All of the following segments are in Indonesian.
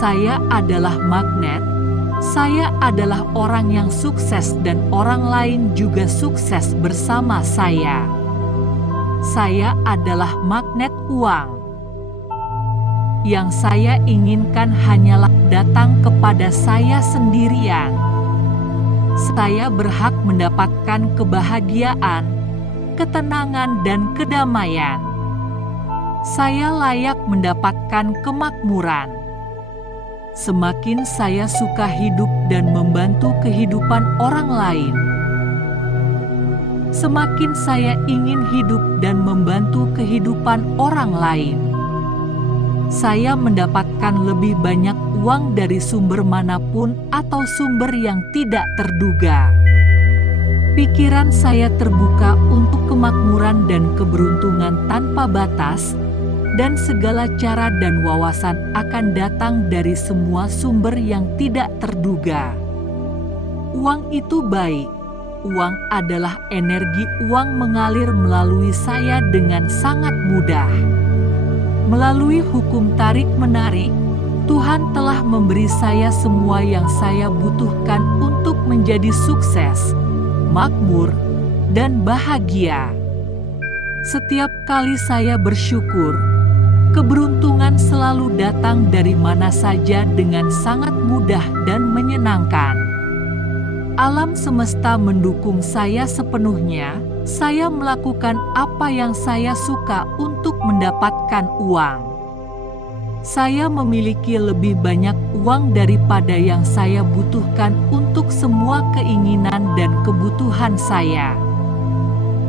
Saya adalah magnet. Saya adalah orang yang sukses dan orang lain juga sukses bersama saya. Saya adalah magnet uang. Yang saya inginkan hanyalah datang kepada saya sendirian. Saya berhak mendapatkan kebahagiaan, ketenangan, dan kedamaian. Saya layak mendapatkan kemakmuran. Semakin saya suka hidup dan membantu kehidupan orang lain, semakin saya ingin hidup dan membantu kehidupan orang lain. Saya mendapatkan lebih banyak uang dari sumber manapun atau sumber yang tidak terduga. Pikiran saya terbuka untuk kemakmuran dan keberuntungan tanpa batas, dan segala cara dan wawasan akan datang dari semua sumber yang tidak terduga. Uang itu baik. Uang adalah energi. Uang mengalir melalui saya dengan sangat mudah. Melalui hukum tarik-menarik, Tuhan telah memberi saya semua yang saya butuhkan untuk menjadi sukses, makmur, dan bahagia. Setiap kali saya bersyukur, keberuntungan selalu datang dari mana saja dengan sangat mudah dan menyenangkan. Alam semesta mendukung saya sepenuhnya. Saya melakukan apa yang saya suka untuk mendapatkan uang. Saya memiliki lebih banyak uang daripada yang saya butuhkan untuk semua keinginan dan kebutuhan saya.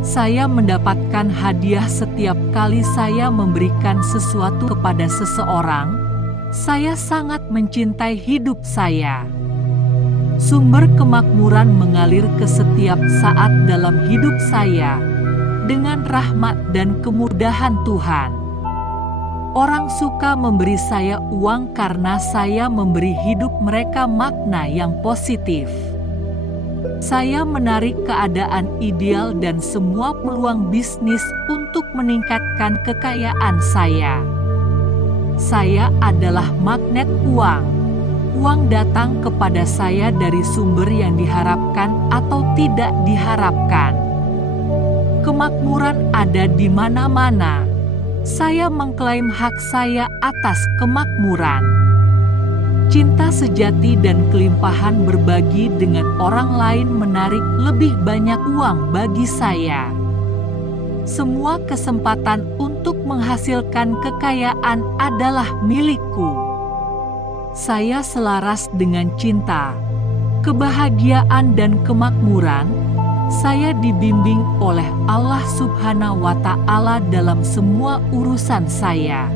Saya mendapatkan hadiah setiap kali saya memberikan sesuatu kepada seseorang. Saya sangat mencintai hidup saya. Sumber kemakmuran mengalir ke setiap saat dalam hidup saya dengan rahmat dan kemudahan Tuhan. Orang suka memberi saya uang karena saya memberi hidup mereka makna yang positif. Saya menarik keadaan ideal dan semua peluang bisnis untuk meningkatkan kekayaan saya. Saya adalah magnet uang. Uang datang kepada saya dari sumber yang diharapkan atau tidak diharapkan. Kemakmuran ada di mana-mana. Saya mengklaim hak saya atas kemakmuran. Cinta sejati dan kelimpahan berbagi dengan orang lain menarik lebih banyak uang bagi saya. Semua kesempatan untuk menghasilkan kekayaan adalah milikku. Saya selaras dengan cinta, kebahagiaan, dan kemakmuran. Saya dibimbing oleh Allah Subhanahu wa Ta'ala dalam semua urusan saya.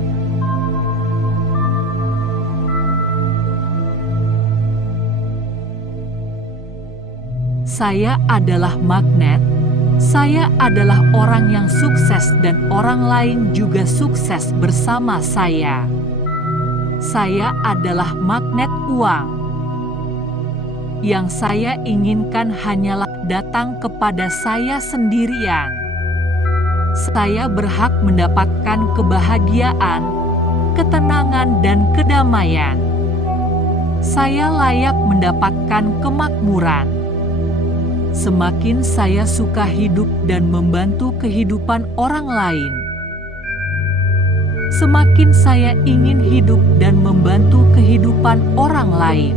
Saya adalah magnet. Saya adalah orang yang sukses dan orang lain juga sukses bersama saya. Saya adalah magnet uang. Yang saya inginkan hanyalah datang kepada saya sendirian. Saya berhak mendapatkan kebahagiaan, ketenangan, dan kedamaian. Saya layak mendapatkan kemakmuran. Semakin saya suka hidup dan membantu kehidupan orang lain, semakin saya ingin hidup dan membantu kehidupan orang lain.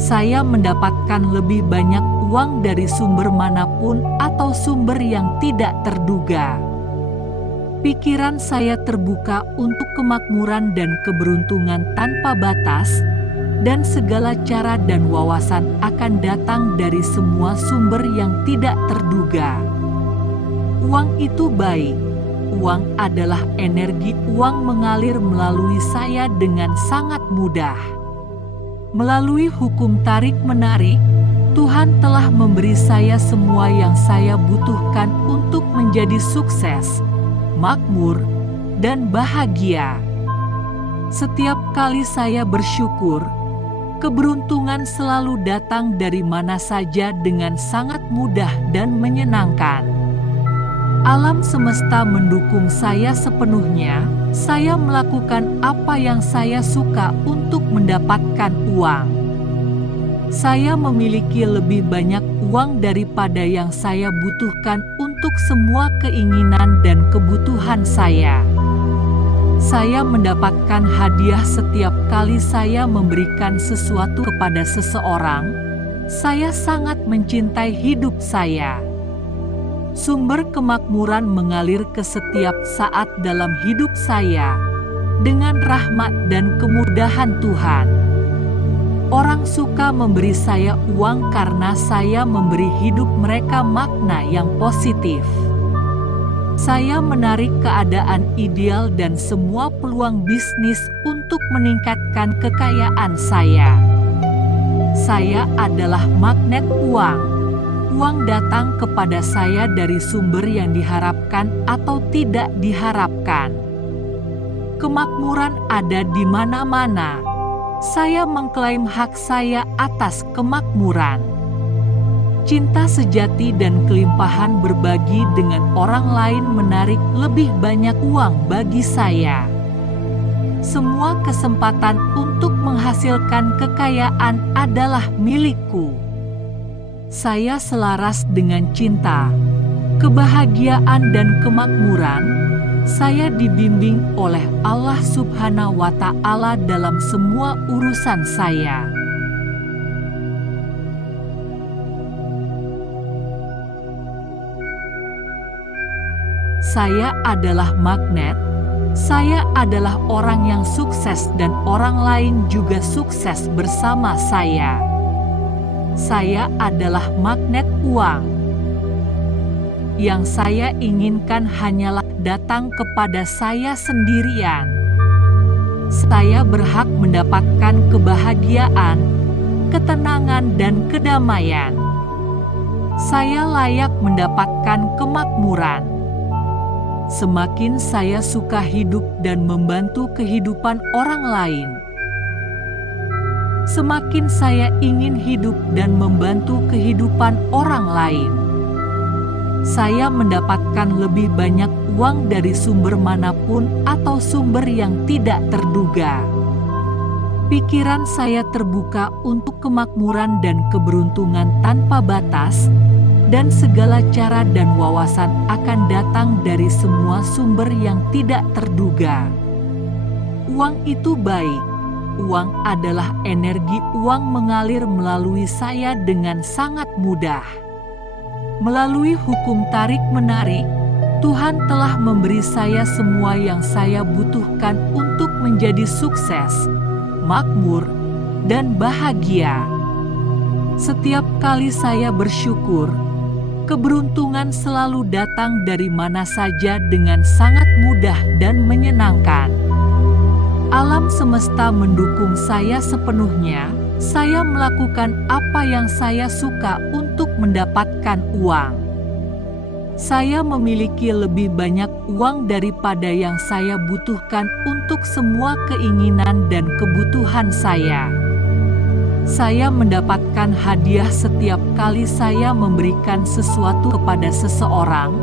Saya mendapatkan lebih banyak uang dari sumber manapun atau sumber yang tidak terduga. Pikiran saya terbuka untuk kemakmuran dan keberuntungan tanpa batas, dan segala cara dan wawasan akan datang dari semua sumber yang tidak terduga. Uang itu baik. Uang adalah energi. Uang mengalir melalui saya dengan sangat mudah. Melalui hukum tarik-menarik, Tuhan telah memberi saya semua yang saya butuhkan untuk menjadi sukses, makmur, dan bahagia. Setiap kali saya bersyukur, keberuntungan selalu datang dari mana saja dengan sangat mudah dan menyenangkan. Alam semesta mendukung saya sepenuhnya. Saya melakukan apa yang saya suka untuk mendapatkan uang. Saya memiliki lebih banyak uang daripada yang saya butuhkan untuk semua keinginan dan kebutuhan saya. Saya mendapatkan hadiah setiap kali saya memberikan sesuatu kepada seseorang. Saya sangat mencintai hidup saya. Sumber kemakmuran mengalir ke setiap saat dalam hidup saya dengan rahmat dan kemudahan Tuhan. Orang suka memberi saya uang karena saya memberi hidup mereka makna yang positif. Saya menarik keadaan ideal dan semua peluang bisnis untuk meningkatkan kekayaan saya. Saya adalah magnet uang. Uang datang kepada saya dari sumber yang diharapkan atau tidak diharapkan. Kemakmuran ada di mana-mana. Saya mengklaim hak saya atas kemakmuran. Cinta sejati dan kelimpahan berbagi dengan orang lain menarik lebih banyak uang bagi saya. Semua kesempatan untuk menghasilkan kekayaan adalah milikku. Saya selaras dengan cinta, kebahagiaan dan kemakmuran. Saya dibimbing oleh Allah Subhanahu wa Ta'ala dalam semua urusan saya. Saya adalah magnet. Saya adalah orang yang sukses dan orang lain juga sukses bersama saya. Saya adalah magnet uang. Yang saya inginkan hanyalah datang kepada saya sendirian. Saya berhak mendapatkan kebahagiaan, ketenangan, dan kedamaian. Saya layak mendapatkan kemakmuran. Semakin saya suka hidup dan membantu kehidupan orang lain, semakin saya ingin hidup dan membantu kehidupan orang lain. Saya mendapatkan lebih banyak uang dari sumber manapun atau sumber yang tidak terduga. Pikiran saya terbuka untuk kemakmuran dan keberuntungan tanpa batas, dan segala cara dan wawasan akan datang dari semua sumber yang tidak terduga. Uang itu baik. Uang adalah energi. Uang mengalir melalui saya dengan sangat mudah. Melalui hukum tarik-menarik, Tuhan telah memberi saya semua yang saya butuhkan untuk menjadi sukses, makmur, dan bahagia. Setiap kali saya bersyukur, keberuntungan selalu datang dari mana saja dengan sangat mudah dan menyenangkan. Alam semesta mendukung saya sepenuhnya. Saya melakukan apa yang saya suka untuk mendapatkan uang. Saya memiliki lebih banyak uang daripada yang saya butuhkan untuk semua keinginan dan kebutuhan saya. Saya mendapatkan hadiah setiap kali saya memberikan sesuatu kepada seseorang.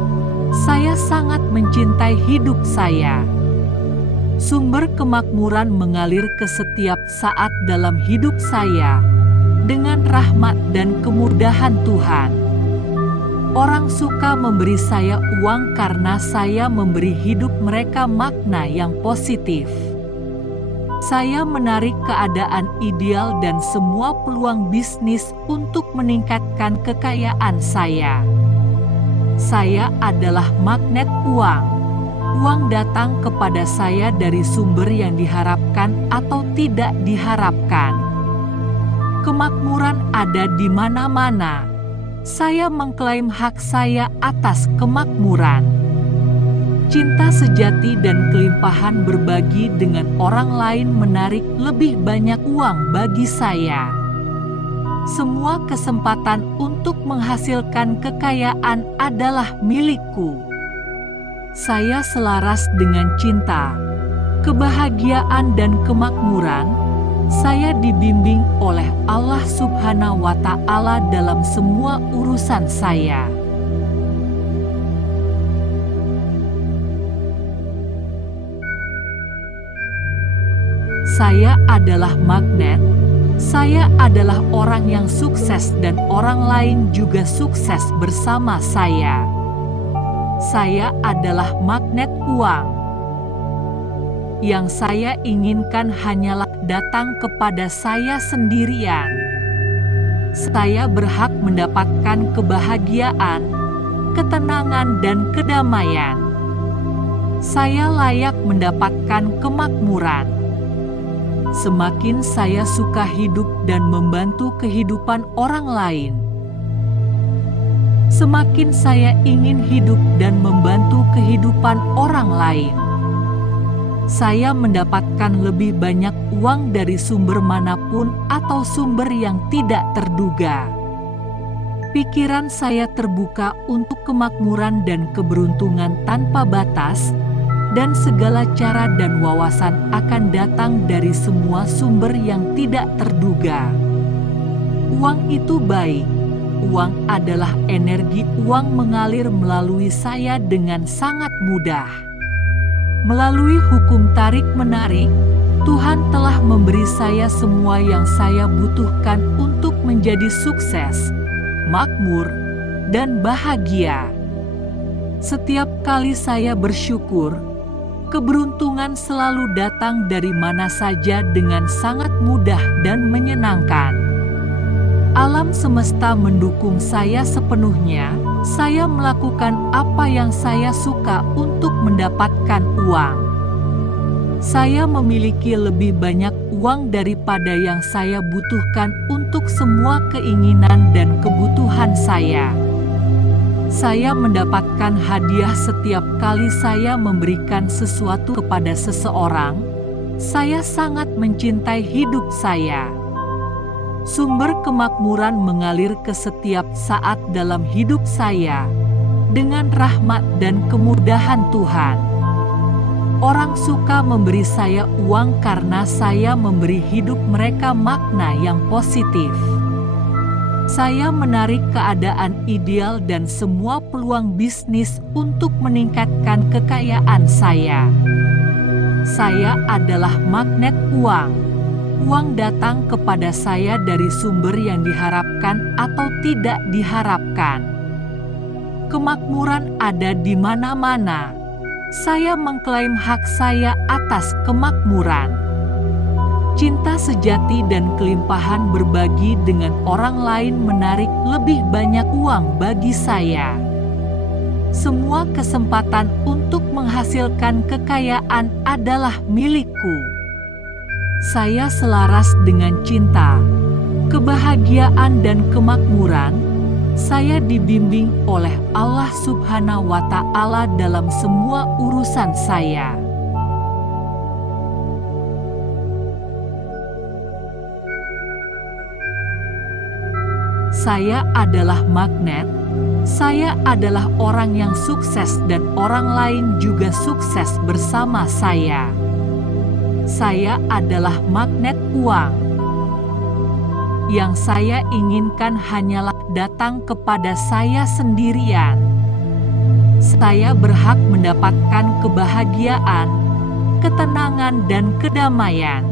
Saya sangat mencintai hidup saya. Sumber kemakmuran mengalir ke setiap saat dalam hidup saya dengan rahmat dan kemudahan Tuhan. Orang suka memberi saya uang karena saya memberi hidup mereka makna yang positif. Saya menarik keadaan ideal dan semua peluang bisnis untuk meningkatkan kekayaan saya. Saya adalah magnet uang. Uang datang kepada saya dari sumber yang diharapkan atau tidak diharapkan. Kemakmuran ada di mana-mana. Saya mengklaim hak saya atas kemakmuran. Cinta sejati dan kelimpahan berbagi dengan orang lain menarik lebih banyak uang bagi saya. Semua kesempatan untuk menghasilkan kekayaan adalah milikku. Saya selaras dengan cinta, kebahagiaan dan kemakmuran. Saya dibimbing oleh Allah Subhanahu wa Ta'ala dalam semua urusan saya. Saya adalah magnet. Saya adalah orang yang sukses dan orang lain juga sukses bersama saya. Saya adalah magnet uang. Yang saya inginkan hanyalah datang kepada saya sendirian. Saya berhak mendapatkan kebahagiaan, ketenangan, dan kedamaian. Saya layak mendapatkan kemakmuran. Semakin saya suka hidup dan membantu kehidupan orang lain, semakin saya ingin hidup dan membantu kehidupan orang lain. Saya mendapatkan lebih banyak uang dari sumber manapun atau sumber yang tidak terduga. Pikiran saya terbuka untuk kemakmuran dan keberuntungan tanpa batas, dan segala cara dan wawasan akan datang dari semua sumber yang tidak terduga. Uang itu baik. Uang adalah energi. Uang mengalir melalui saya dengan sangat mudah. Melalui hukum tarik-menarik, Tuhan telah memberi saya semua yang saya butuhkan untuk menjadi sukses, makmur, dan bahagia. Setiap kali saya bersyukur, keberuntungan selalu datang dari mana saja dengan sangat mudah dan menyenangkan. Alam semesta mendukung saya sepenuhnya. Saya melakukan apa yang saya suka untuk mendapatkan uang. Saya memiliki lebih banyak uang daripada yang saya butuhkan untuk semua keinginan dan kebutuhan saya. Saya mendapatkan hadiah setiap kali saya memberikan sesuatu kepada seseorang. Saya sangat mencintai hidup saya. Sumber kemakmuran mengalir ke setiap saat dalam hidup saya dengan rahmat dan kemudahan Tuhan. Orang suka memberi saya uang karena saya memberi hidup mereka makna yang positif. Saya menarik keadaan ideal dan semua peluang bisnis untuk meningkatkan kekayaan saya. Saya adalah magnet uang. Uang datang kepada saya dari sumber yang diharapkan atau tidak diharapkan. Kemakmuran ada di mana-mana. Saya mengklaim hak saya atas kemakmuran. Cinta sejati dan kelimpahan berbagi dengan orang lain menarik lebih banyak uang bagi saya. Semua kesempatan untuk menghasilkan kekayaan adalah milikku. Saya selaras dengan cinta, kebahagiaan, dan kemakmuran. Saya dibimbing oleh Allah Subhanahu wa Ta'ala dalam semua urusan saya. Saya adalah magnet. Saya adalah orang yang sukses dan orang lain juga sukses bersama saya. Saya adalah magnet uang. Yang saya inginkan hanyalah datang kepada saya sendirian. Saya berhak mendapatkan kebahagiaan, ketenangan, dan kedamaian.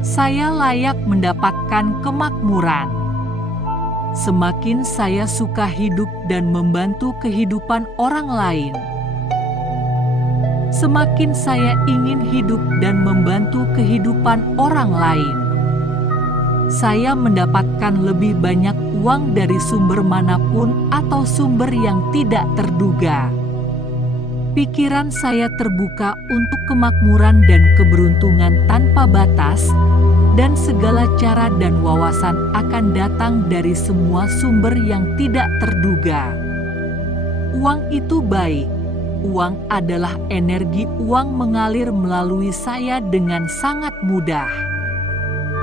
Saya layak mendapatkan kemakmuran. Semakin saya suka hidup dan membantu kehidupan orang lain, semakin saya ingin hidup dan membantu kehidupan orang lain. Saya mendapatkan lebih banyak uang dari sumber manapun atau sumber yang tidak terduga. Pikiran saya terbuka untuk kemakmuran dan keberuntungan tanpa batas, dan segala cara dan wawasan akan datang dari semua sumber yang tidak terduga. Uang itu baik. Uang adalah energi. Uang mengalir melalui saya dengan sangat mudah.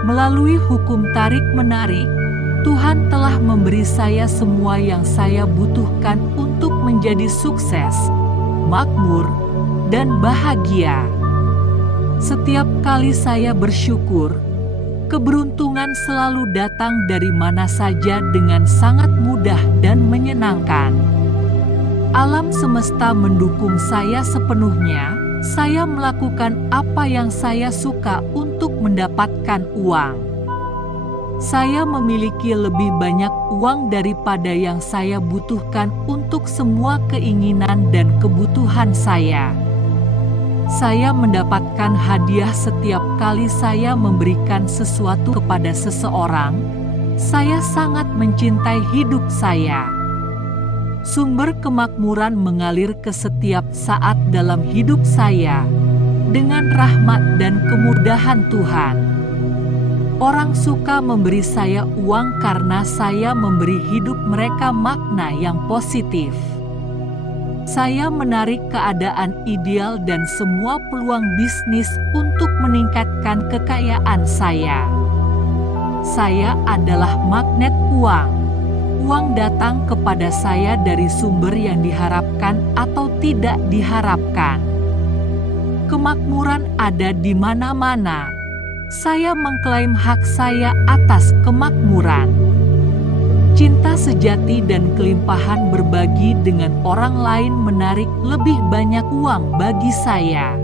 Melalui hukum tarik-menarik, Tuhan telah memberi saya semua yang saya butuhkan untuk menjadi sukses, makmur, dan bahagia. Setiap kali saya bersyukur, keberuntungan selalu datang dari mana saja dengan sangat mudah dan menyenangkan. Alam semesta mendukung saya sepenuhnya. Saya melakukan apa yang saya suka untuk mendapatkan uang. Saya memiliki lebih banyak uang daripada yang saya butuhkan untuk semua keinginan dan kebutuhan saya. Saya mendapatkan hadiah setiap kali saya memberikan sesuatu kepada seseorang. Saya sangat mencintai hidup saya. Sumber kemakmuran mengalir ke setiap saat dalam hidup saya dengan rahmat dan kemudahan Tuhan. Orang suka memberi saya uang karena saya memberi hidup mereka makna yang positif. Saya menarik keadaan ideal dan semua peluang bisnis untuk meningkatkan kekayaan saya. Saya adalah magnet uang. Uang datang kepada saya dari sumber yang diharapkan atau tidak diharapkan. Kemakmuran ada di mana-mana. Saya mengklaim hak saya atas kemakmuran. Cinta sejati dan kelimpahan berbagi dengan orang lain menarik lebih banyak uang bagi saya.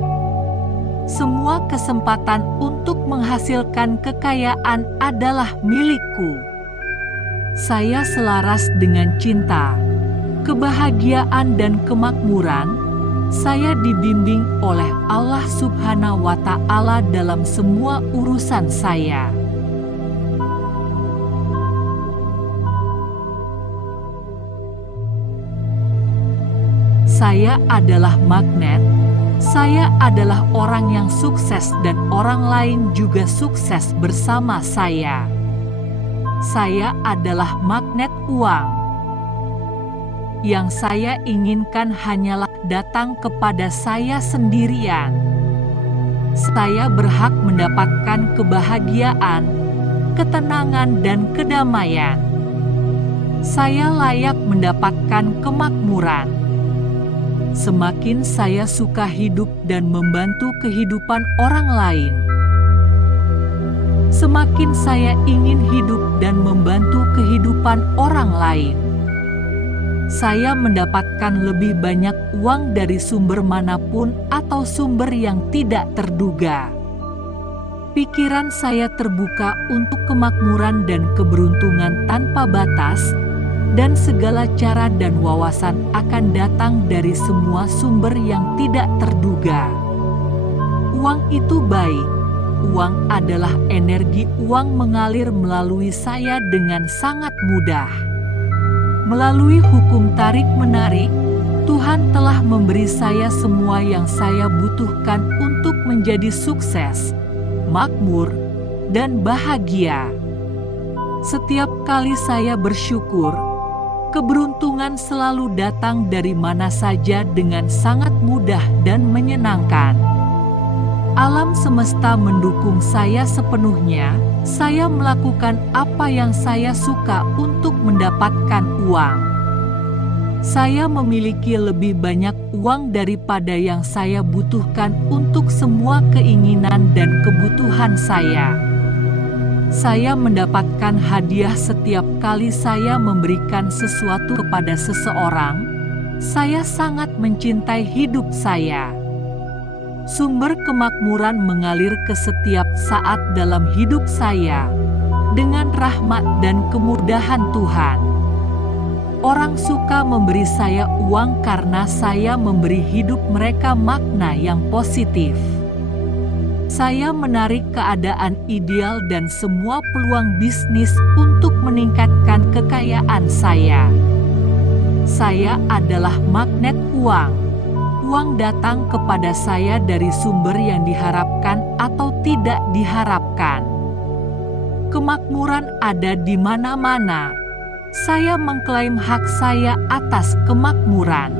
Semua kesempatan untuk menghasilkan kekayaan adalah milikku. Saya selaras dengan cinta, kebahagiaan dan kemakmuran. Saya dibimbing oleh Allah Subhanahu wa Ta'ala dalam semua urusan saya. Saya adalah magnet. Saya adalah orang yang sukses dan orang lain juga sukses bersama saya. Saya adalah magnet uang. Yang saya inginkan hanyalah datang kepada saya sendirian. Saya berhak mendapatkan kebahagiaan, ketenangan, dan kedamaian. Saya layak mendapatkan kemakmuran. Semakin saya suka hidup dan membantu kehidupan orang lain, semakin saya ingin hidup dan membantu kehidupan orang lain. Saya mendapatkan lebih banyak uang dari sumber manapun atau sumber yang tidak terduga. Pikiran saya terbuka untuk kemakmuran dan keberuntungan tanpa batas, dan segala cara dan wawasan akan datang dari semua sumber yang tidak terduga. Uang itu baik. Uang adalah energi. Uang mengalir melalui saya dengan sangat mudah. Melalui hukum tarik-menarik, Tuhan telah memberi saya semua yang saya butuhkan untuk menjadi sukses, makmur, dan bahagia. Setiap kali saya bersyukur, keberuntungan selalu datang dari mana saja dengan sangat mudah dan menyenangkan. Alam semesta mendukung saya sepenuhnya. Saya melakukan apa yang saya suka untuk mendapatkan uang. Saya memiliki lebih banyak uang daripada yang saya butuhkan untuk semua keinginan dan kebutuhan saya. Saya mendapatkan hadiah setiap kali saya memberikan sesuatu kepada seseorang. Saya sangat mencintai hidup saya. Sumber kemakmuran mengalir ke setiap saat dalam hidup saya dengan rahmat dan kemudahan Tuhan. Orang suka memberi saya uang karena saya memberi hidup mereka makna yang positif. Saya menarik keadaan ideal dan semua peluang bisnis untuk meningkatkan kekayaan saya. Saya adalah magnet uang. Uang datang kepada saya dari sumber yang diharapkan atau tidak diharapkan. Kemakmuran ada di mana-mana. Saya mengklaim hak saya atas kemakmuran.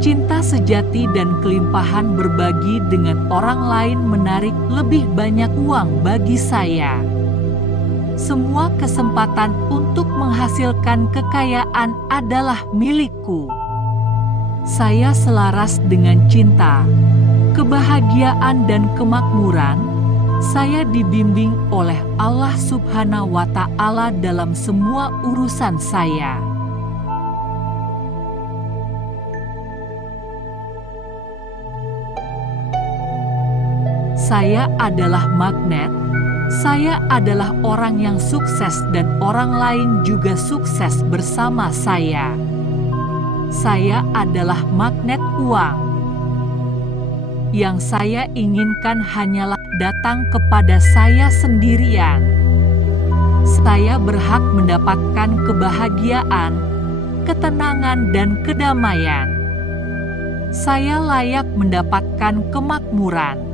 Cinta sejati dan kelimpahan berbagi dengan orang lain menarik lebih banyak uang bagi saya. Semua kesempatan untuk menghasilkan kekayaan adalah milikku. Saya selaras dengan cinta, kebahagiaan dan kemakmuran. Saya dibimbing oleh Allah Subhanahu wa Ta'ala dalam semua urusan saya. Saya adalah magnet. Saya adalah orang yang sukses dan orang lain juga sukses bersama saya. Saya adalah magnet uang. Yang saya inginkan hanyalah datang kepada saya sendirian. Saya berhak mendapatkan kebahagiaan, ketenangan, dan kedamaian. Saya layak mendapatkan kemakmuran.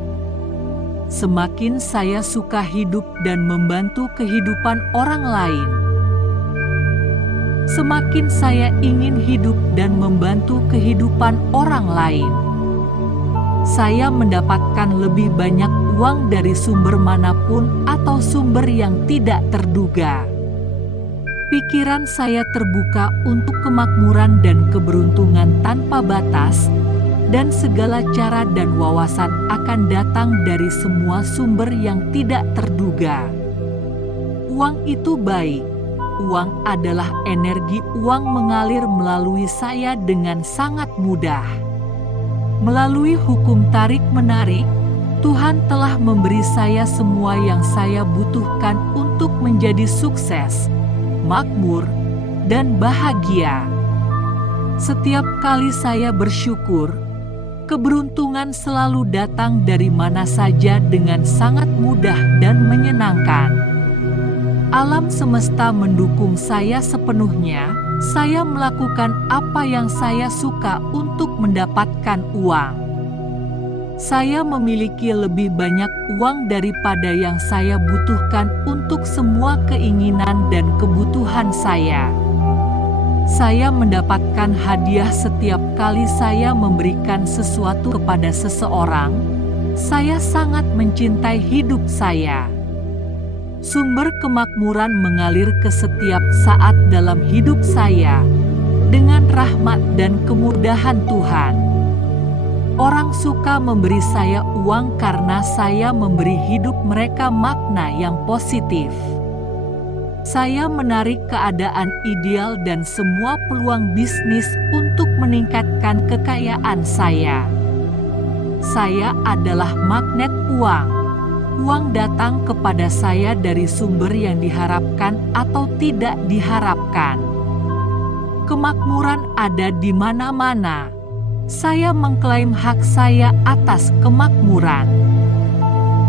Semakin saya suka hidup dan membantu kehidupan orang lain, semakin saya ingin hidup dan membantu kehidupan orang lain. Saya mendapatkan lebih banyak uang dari sumber manapun atau sumber yang tidak terduga. Pikiran saya terbuka untuk kemakmuran dan keberuntungan tanpa batas, dan segala cara dan wawasan akan datang dari semua sumber yang tidak terduga. Uang itu baik. Uang adalah energi. Uang mengalir melalui saya dengan sangat mudah. Melalui hukum tarik-menarik, Tuhan telah memberi saya semua yang saya butuhkan untuk menjadi sukses, makmur, dan bahagia. Setiap kali saya bersyukur, keberuntungan selalu datang dari mana saja dengan sangat mudah dan menyenangkan. Alam semesta mendukung saya sepenuhnya. Saya melakukan apa yang saya suka untuk mendapatkan uang. Saya memiliki lebih banyak uang daripada yang saya butuhkan untuk semua keinginan dan kebutuhan saya. Saya mendapatkan hadiah setiap kali saya memberikan sesuatu kepada seseorang. Saya sangat mencintai hidup saya. Sumber kemakmuran mengalir ke setiap saat dalam hidup saya dengan rahmat dan kemudahan Tuhan. Orang suka memberi saya uang karena saya memberi hidup mereka makna yang positif. Saya menarik keadaan ideal dan semua peluang bisnis untuk meningkatkan kekayaan saya. Saya adalah magnet uang. Uang datang kepada saya dari sumber yang diharapkan atau tidak diharapkan. Kemakmuran ada di mana-mana. Saya mengklaim hak saya atas kemakmuran.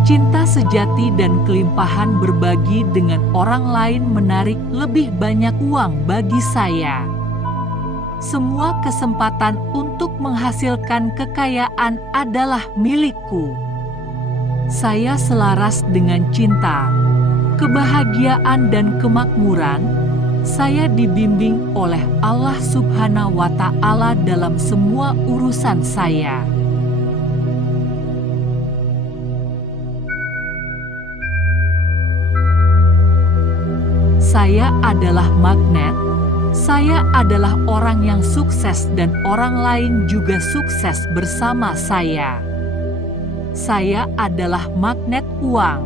Cinta sejati dan kelimpahan berbagi dengan orang lain menarik lebih banyak uang bagi saya. Semua kesempatan untuk menghasilkan kekayaan adalah milikku. Saya selaras dengan cinta, kebahagiaan, dan kemakmuran. Saya dibimbing oleh Allah Subhanahu wa Ta'ala dalam semua urusan saya. Saya adalah magnet. Saya adalah orang yang sukses dan orang lain juga sukses bersama saya. Saya adalah magnet uang.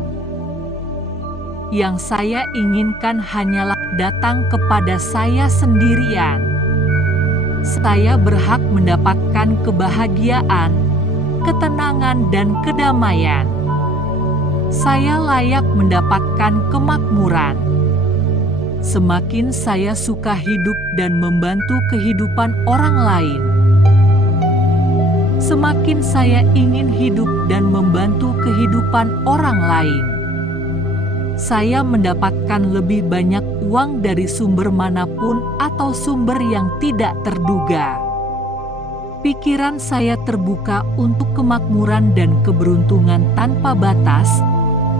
Yang saya inginkan hanyalah datang kepada saya sendirian. Saya berhak mendapatkan kebahagiaan, ketenangan, dan kedamaian. Saya layak mendapatkan kemakmuran. Semakin saya suka hidup dan membantu kehidupan orang lain, semakin saya ingin hidup dan membantu kehidupan orang lain. Saya mendapatkan lebih banyak uang dari sumber manapun atau sumber yang tidak terduga. Pikiran saya terbuka untuk kemakmuran dan keberuntungan tanpa batas,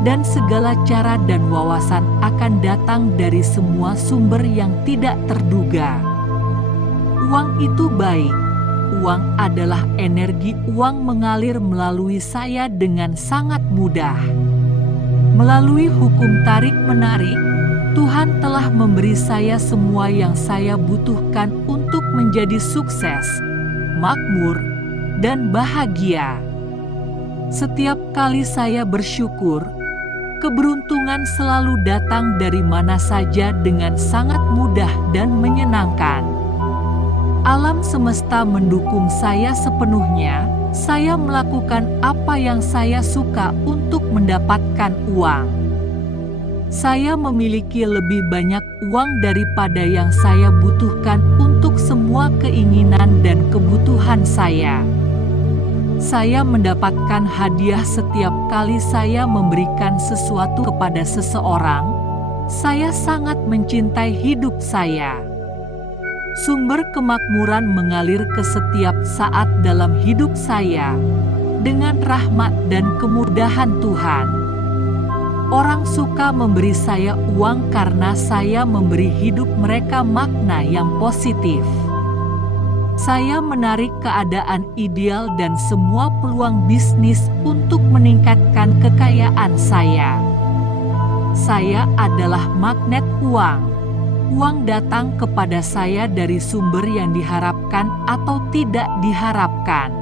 dan segala cara dan wawasan akan datang dari semua sumber yang tidak terduga. Uang itu baik. Uang adalah energi. Uang mengalir melalui saya dengan sangat mudah. Melalui hukum tarik-menarik, Tuhan telah memberi saya semua yang saya butuhkan untuk menjadi sukses, makmur, dan bahagia. Setiap kali saya bersyukur, keberuntungan selalu datang dari mana saja dengan sangat mudah dan menyenangkan. Alam semesta mendukung saya sepenuhnya. Saya melakukan apa yang saya suka untuk mendapatkan uang. Saya memiliki lebih banyak uang daripada yang saya butuhkan untuk semua keinginan dan kebutuhan saya. Saya mendapatkan hadiah setiap kali saya memberikan sesuatu kepada seseorang. Saya sangat mencintai hidup saya. Sumber kemakmuran mengalir ke setiap saat dalam hidup saya dengan rahmat dan kemudahan Tuhan. Orang suka memberi saya uang karena saya memberi hidup mereka makna yang positif. Saya menarik keadaan ideal dan semua peluang bisnis untuk meningkatkan kekayaan saya. Saya adalah magnet uang. Uang datang kepada saya dari sumber yang diharapkan atau tidak diharapkan.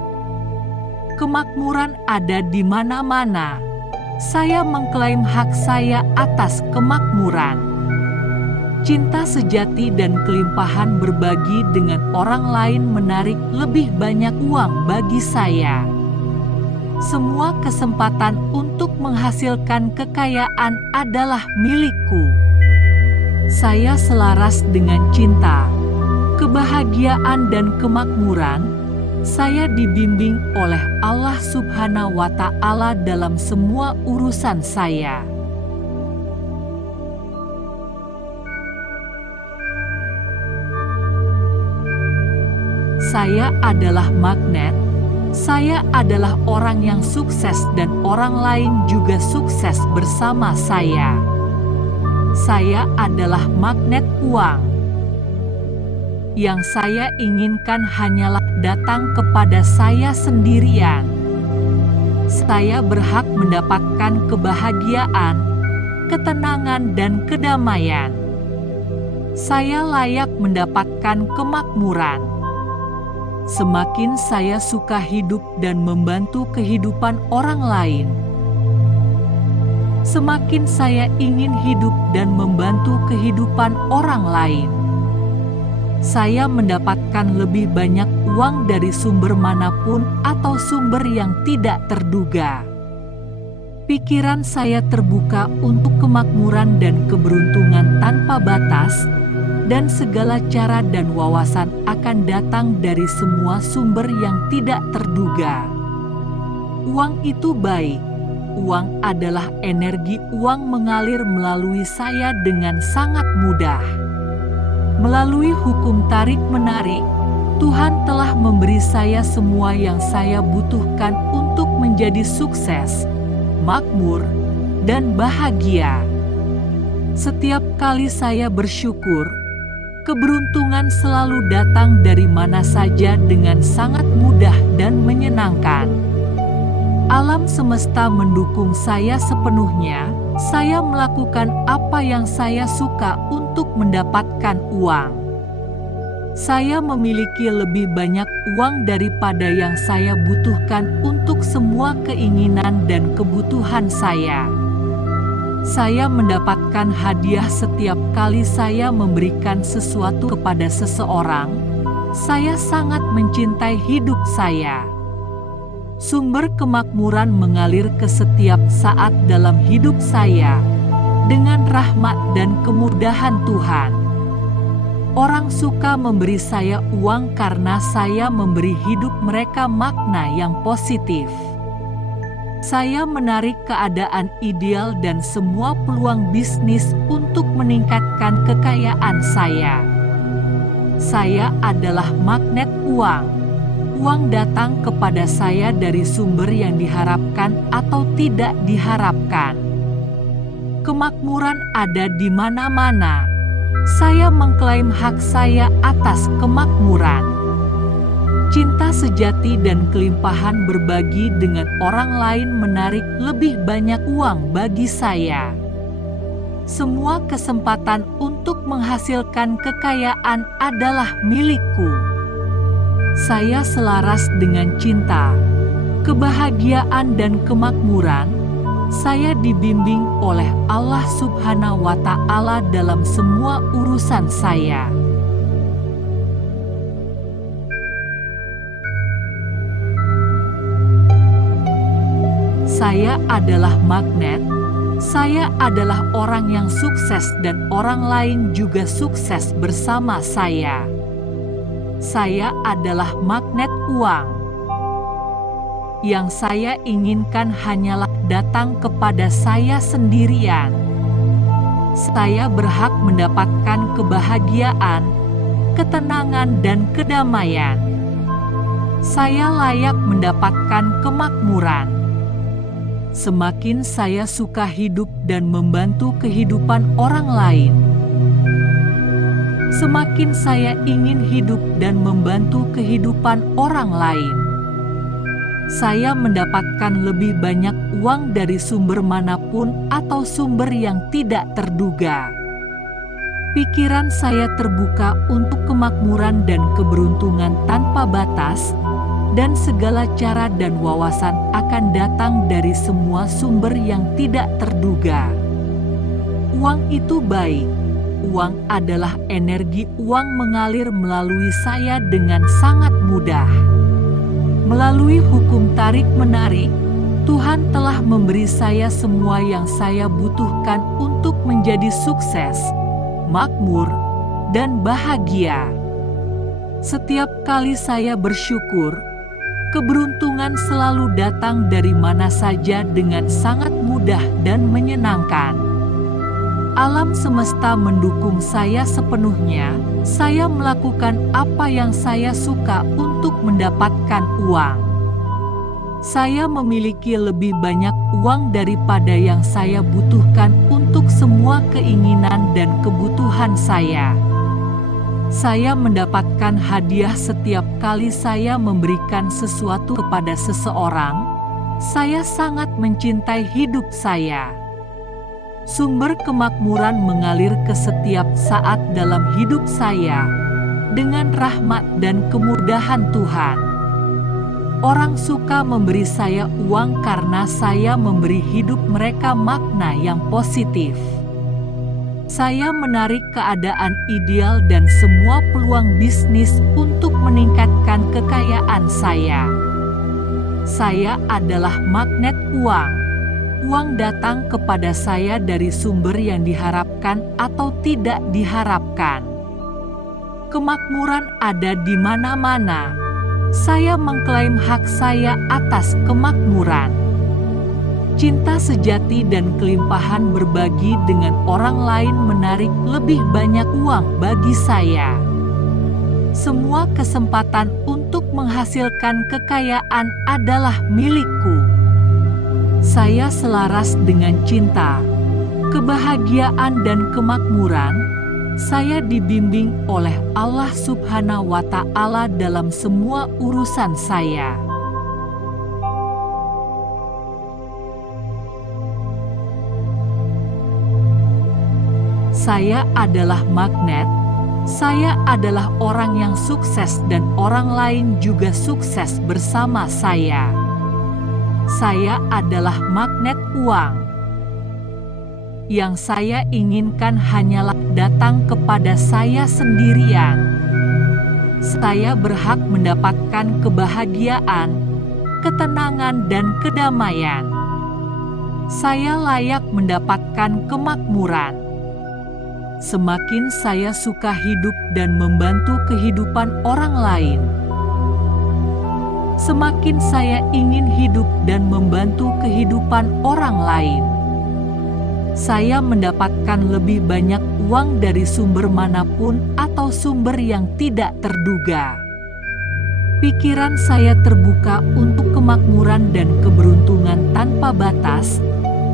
Kemakmuran ada di mana-mana. Saya mengklaim hak saya atas kemakmuran. Cinta sejati dan kelimpahan berbagi dengan orang lain menarik lebih banyak uang bagi saya. Semua kesempatan untuk menghasilkan kekayaan adalah milikku. Saya selaras dengan cinta, kebahagiaan dan kemakmuran. Saya dibimbing oleh Allah Subhanahu wa Ta'ala dalam semua urusan saya. Saya adalah magnet. Saya adalah orang yang sukses dan orang lain juga sukses bersama saya. Saya adalah magnet uang. Yang saya inginkan hanyalah datang kepada saya sendirian. Saya berhak mendapatkan kebahagiaan, ketenangan dan kedamaian. Saya layak mendapatkan kemakmuran. Semakin saya suka hidup dan membantu kehidupan orang lain, semakin saya ingin hidup dan membantu kehidupan orang lain. Saya mendapatkan lebih banyak uang dari sumber manapun atau sumber yang tidak terduga. Pikiran saya terbuka untuk kemakmuran dan keberuntungan tanpa batas, dan segala cara dan wawasan akan datang dari semua sumber yang tidak terduga. Uang itu baik. Uang adalah energi. Uang mengalir melalui saya dengan sangat mudah. Melalui hukum tarik-menarik, Tuhan telah memberi saya semua yang saya butuhkan untuk menjadi sukses, makmur, dan bahagia. Setiap kali saya bersyukur, keberuntungan selalu datang dari mana saja dengan sangat mudah dan menyenangkan. Alam semesta mendukung saya sepenuhnya. Saya melakukan apa yang saya suka untuk mendapatkan uang. Saya memiliki lebih banyak uang daripada yang saya butuhkan untuk semua keinginan dan kebutuhan saya. Saya mendapatkan hadiah setiap kali saya memberikan sesuatu kepada seseorang. Saya sangat mencintai hidup saya. Sumber kemakmuran mengalir ke setiap saat dalam hidup saya dengan rahmat dan kemudahan Tuhan. Orang suka memberi saya uang karena saya memberi hidup mereka makna yang positif. Saya menarik keadaan ideal dan semua peluang bisnis untuk meningkatkan kekayaan saya. Saya adalah magnet uang. Uang datang kepada saya dari sumber yang diharapkan atau tidak diharapkan. Kemakmuran ada di mana-mana. Saya mengklaim hak saya atas kemakmuran. Cinta sejati dan kelimpahan berbagi dengan orang lain menarik lebih banyak uang bagi saya. Semua kesempatan untuk menghasilkan kekayaan adalah milikku. Saya selaras dengan cinta, kebahagiaan dan kemakmuran. Saya dibimbing oleh Allah Subhanahu wa Ta'ala dalam semua urusan saya. Saya adalah magnet. Saya adalah orang yang sukses dan orang lain juga sukses bersama saya. Saya adalah magnet uang. Yang saya inginkan hanyalah datang kepada saya sendirian. Saya berhak mendapatkan kebahagiaan, ketenangan, dan kedamaian. Saya layak mendapatkan kemakmuran. Semakin saya suka hidup dan membantu kehidupan orang lain, semakin saya ingin hidup dan membantu kehidupan orang lain. Saya mendapatkan lebih banyak uang dari sumber manapun atau sumber yang tidak terduga. Pikiran saya terbuka untuk kemakmuran dan keberuntungan tanpa batas, dan segala cara dan wawasan akan datang dari semua sumber yang tidak terduga. Uang itu baik. Uang adalah energi. Uang mengalir melalui saya dengan sangat mudah. Melalui hukum tarik-menarik, Tuhan telah memberi saya semua yang saya butuhkan untuk menjadi sukses, makmur, dan bahagia. Setiap kali saya bersyukur, keberuntungan selalu datang dari mana saja dengan sangat mudah dan menyenangkan. Alam semesta mendukung saya sepenuhnya. Saya melakukan apa yang saya suka untuk mendapatkan uang. Saya memiliki lebih banyak uang daripada yang saya butuhkan untuk semua keinginan dan kebutuhan saya. Saya mendapatkan hadiah setiap kali saya memberikan sesuatu kepada seseorang. Saya sangat mencintai hidup saya. Sumber kemakmuran mengalir ke setiap saat dalam hidup saya dengan rahmat dan kemudahan Tuhan. Orang suka memberi saya uang karena saya memberi hidup mereka makna yang positif. Saya menarik keadaan ideal dan semua peluang bisnis untuk meningkatkan kekayaan saya. Saya adalah magnet uang. Uang datang kepada saya dari sumber yang diharapkan atau tidak diharapkan. Kemakmuran ada di mana-mana. Saya mengklaim hak saya atas kemakmuran. Cinta sejati dan kelimpahan berbagi dengan orang lain menarik lebih banyak uang bagi saya. Semua kesempatan untuk menghasilkan kekayaan adalah milikku. Saya selaras dengan cinta, kebahagiaan, dan kemakmuran. Saya dibimbing oleh Allah Subhanahu wa Ta'ala dalam semua urusan saya. Saya adalah magnet. Saya adalah orang yang sukses dan orang lain juga sukses bersama saya. Saya adalah magnet uang. Yang saya inginkan hanyalah datang kepada saya sendirian. Saya berhak mendapatkan kebahagiaan, ketenangan, dan kedamaian. Saya layak mendapatkan kemakmuran. Semakin saya suka hidup dan membantu kehidupan orang lain, semakin saya ingin hidup dan membantu kehidupan orang lain. Saya mendapatkan lebih banyak uang dari sumber manapun atau sumber yang tidak terduga. Pikiran saya terbuka untuk kemakmuran dan keberuntungan tanpa batas,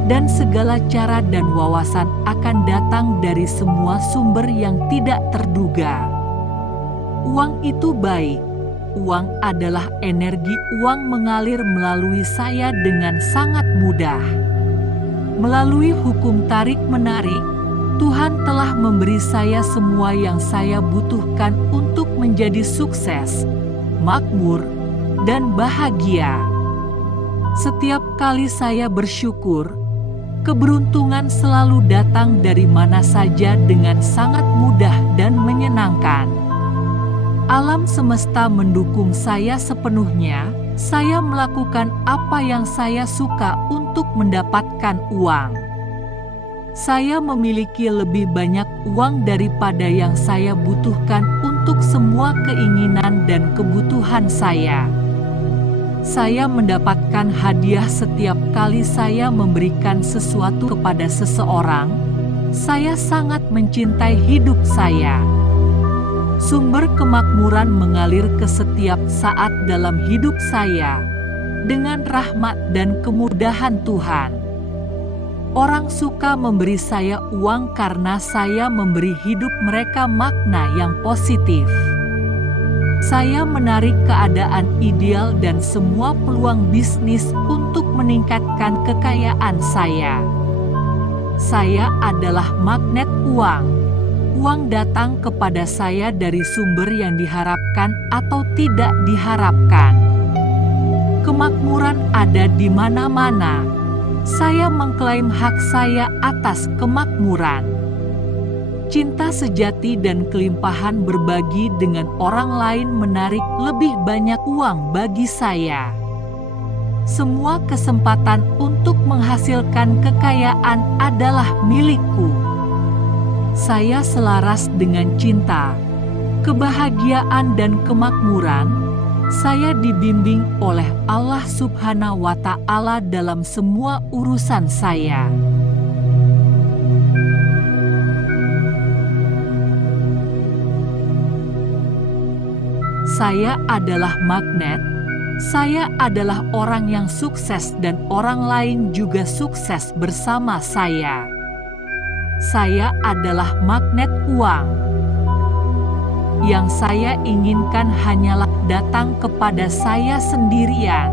dan segala cara dan wawasan akan datang dari semua sumber yang tidak terduga. Uang itu baik. Uang adalah energi. Uang mengalir melalui saya dengan sangat mudah. Melalui hukum tarik-menarik, Tuhan telah memberi saya semua yang saya butuhkan untuk menjadi sukses, makmur, dan bahagia. Setiap kali saya bersyukur, keberuntungan selalu datang dari mana saja dengan sangat mudah dan menyenangkan. Alam semesta mendukung saya sepenuhnya. Saya melakukan apa yang saya suka untuk untuk mendapatkan uang. Saya memiliki lebih banyak uang daripada yang saya butuhkan untuk semua keinginan dan kebutuhan saya. Saya mendapatkan hadiah setiap kali saya memberikan sesuatu kepada seseorang. Saya sangat mencintai hidup saya. Sumber kemakmuran mengalir ke setiap saat dalam hidup saya dengan rahmat dan kemudahan Tuhan. Orang suka memberi saya uang karena saya memberi hidup mereka makna yang positif. Saya menarik keadaan ideal dan semua peluang bisnis untuk meningkatkan kekayaan saya. Saya adalah magnet uang. Uang datang kepada saya dari sumber yang diharapkan atau tidak diharapkan. Kemakmuran ada di mana-mana. Saya mengklaim hak saya atas kemakmuran. Cinta sejati dan kelimpahan berbagi dengan orang lain menarik lebih banyak uang bagi saya. Semua kesempatan untuk menghasilkan kekayaan adalah milikku. Saya selaras dengan cinta, kebahagiaan dan kemakmuran. Saya dibimbing oleh Allah Subhanahu wa Ta'ala dalam semua urusan saya. Saya adalah magnet. Saya adalah orang yang sukses dan orang lain juga sukses bersama saya. Saya adalah magnet uang. Yang saya inginkan hanyalah datang kepada saya sendirian.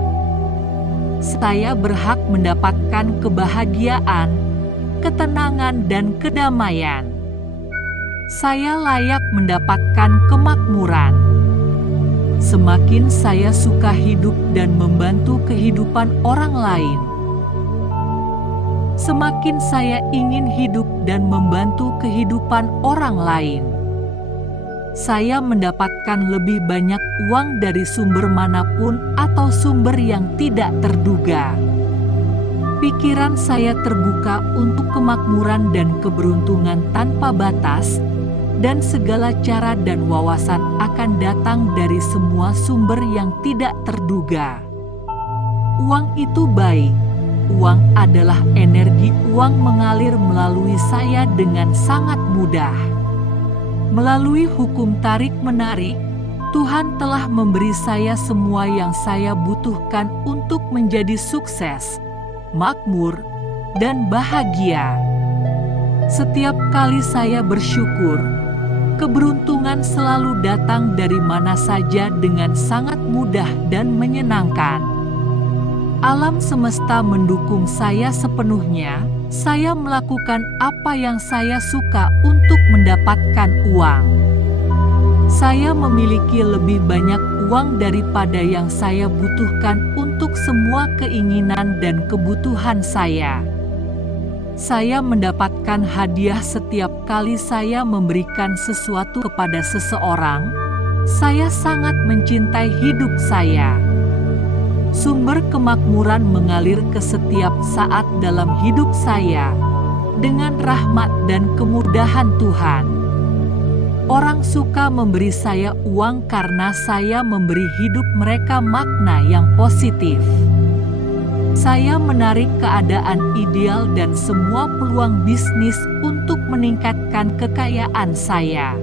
Saya berhak mendapatkan kebahagiaan, ketenangan, dan kedamaian. Saya layak mendapatkan kemakmuran. Semakin saya suka hidup dan membantu kehidupan orang lain, semakin saya ingin hidup dan membantu kehidupan orang lain. Saya mendapatkan lebih banyak uang dari sumber manapun atau sumber yang tidak terduga. Pikiran saya terbuka untuk kemakmuran dan keberuntungan tanpa batas, dan segala cara dan wawasan akan datang dari semua sumber yang tidak terduga. Uang itu baik. Uang adalah energi. Uang mengalir melalui saya dengan sangat mudah. Melalui hukum tarik-menarik, Tuhan telah memberi saya semua yang saya butuhkan untuk menjadi sukses, makmur, dan bahagia. Setiap kali saya bersyukur, keberuntungan selalu datang dari mana saja dengan sangat mudah dan menyenangkan. Alam semesta mendukung saya sepenuhnya. Saya melakukan apa yang saya suka untuk mendapatkan uang. Saya memiliki lebih banyak uang daripada yang saya butuhkan untuk semua keinginan dan kebutuhan saya. Saya mendapatkan hadiah setiap kali saya memberikan sesuatu kepada seseorang. Saya sangat mencintai hidup saya. Sumber kemakmuran mengalir ke setiap saat dalam hidup saya dengan rahmat dan kemudahan Tuhan. Orang suka memberi saya uang karena saya memberi hidup mereka makna yang positif. Saya menarik keadaan ideal dan semua peluang bisnis untuk meningkatkan kekayaan saya.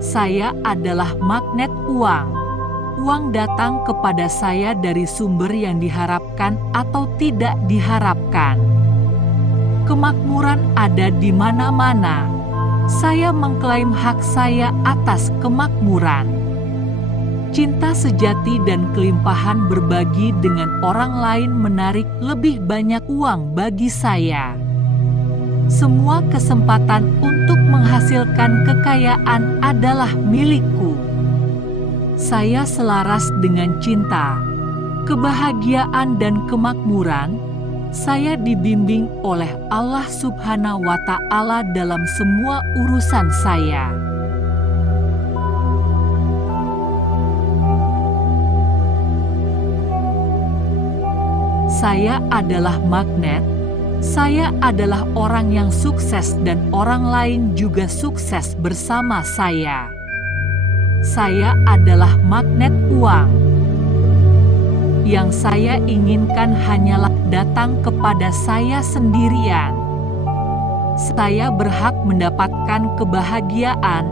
Saya adalah magnet uang. Uang datang kepada saya dari sumber yang diharapkan atau tidak diharapkan. Kemakmuran ada di mana-mana. Saya mengklaim hak saya atas kemakmuran. Cinta sejati dan kelimpahan berbagi dengan orang lain menarik lebih banyak uang bagi saya. Semua kesempatan untuk menghasilkan kekayaan adalah milikku. Saya selaras dengan cinta, kebahagiaan dan kemakmuran. Saya dibimbing oleh Allah Subhanahu wa Ta'ala dalam semua urusan saya. Saya adalah magnet. Saya adalah orang yang sukses dan orang lain juga sukses bersama saya. Saya adalah magnet uang. Yang saya inginkan hanyalah datang kepada saya sendirian. Saya berhak mendapatkan kebahagiaan,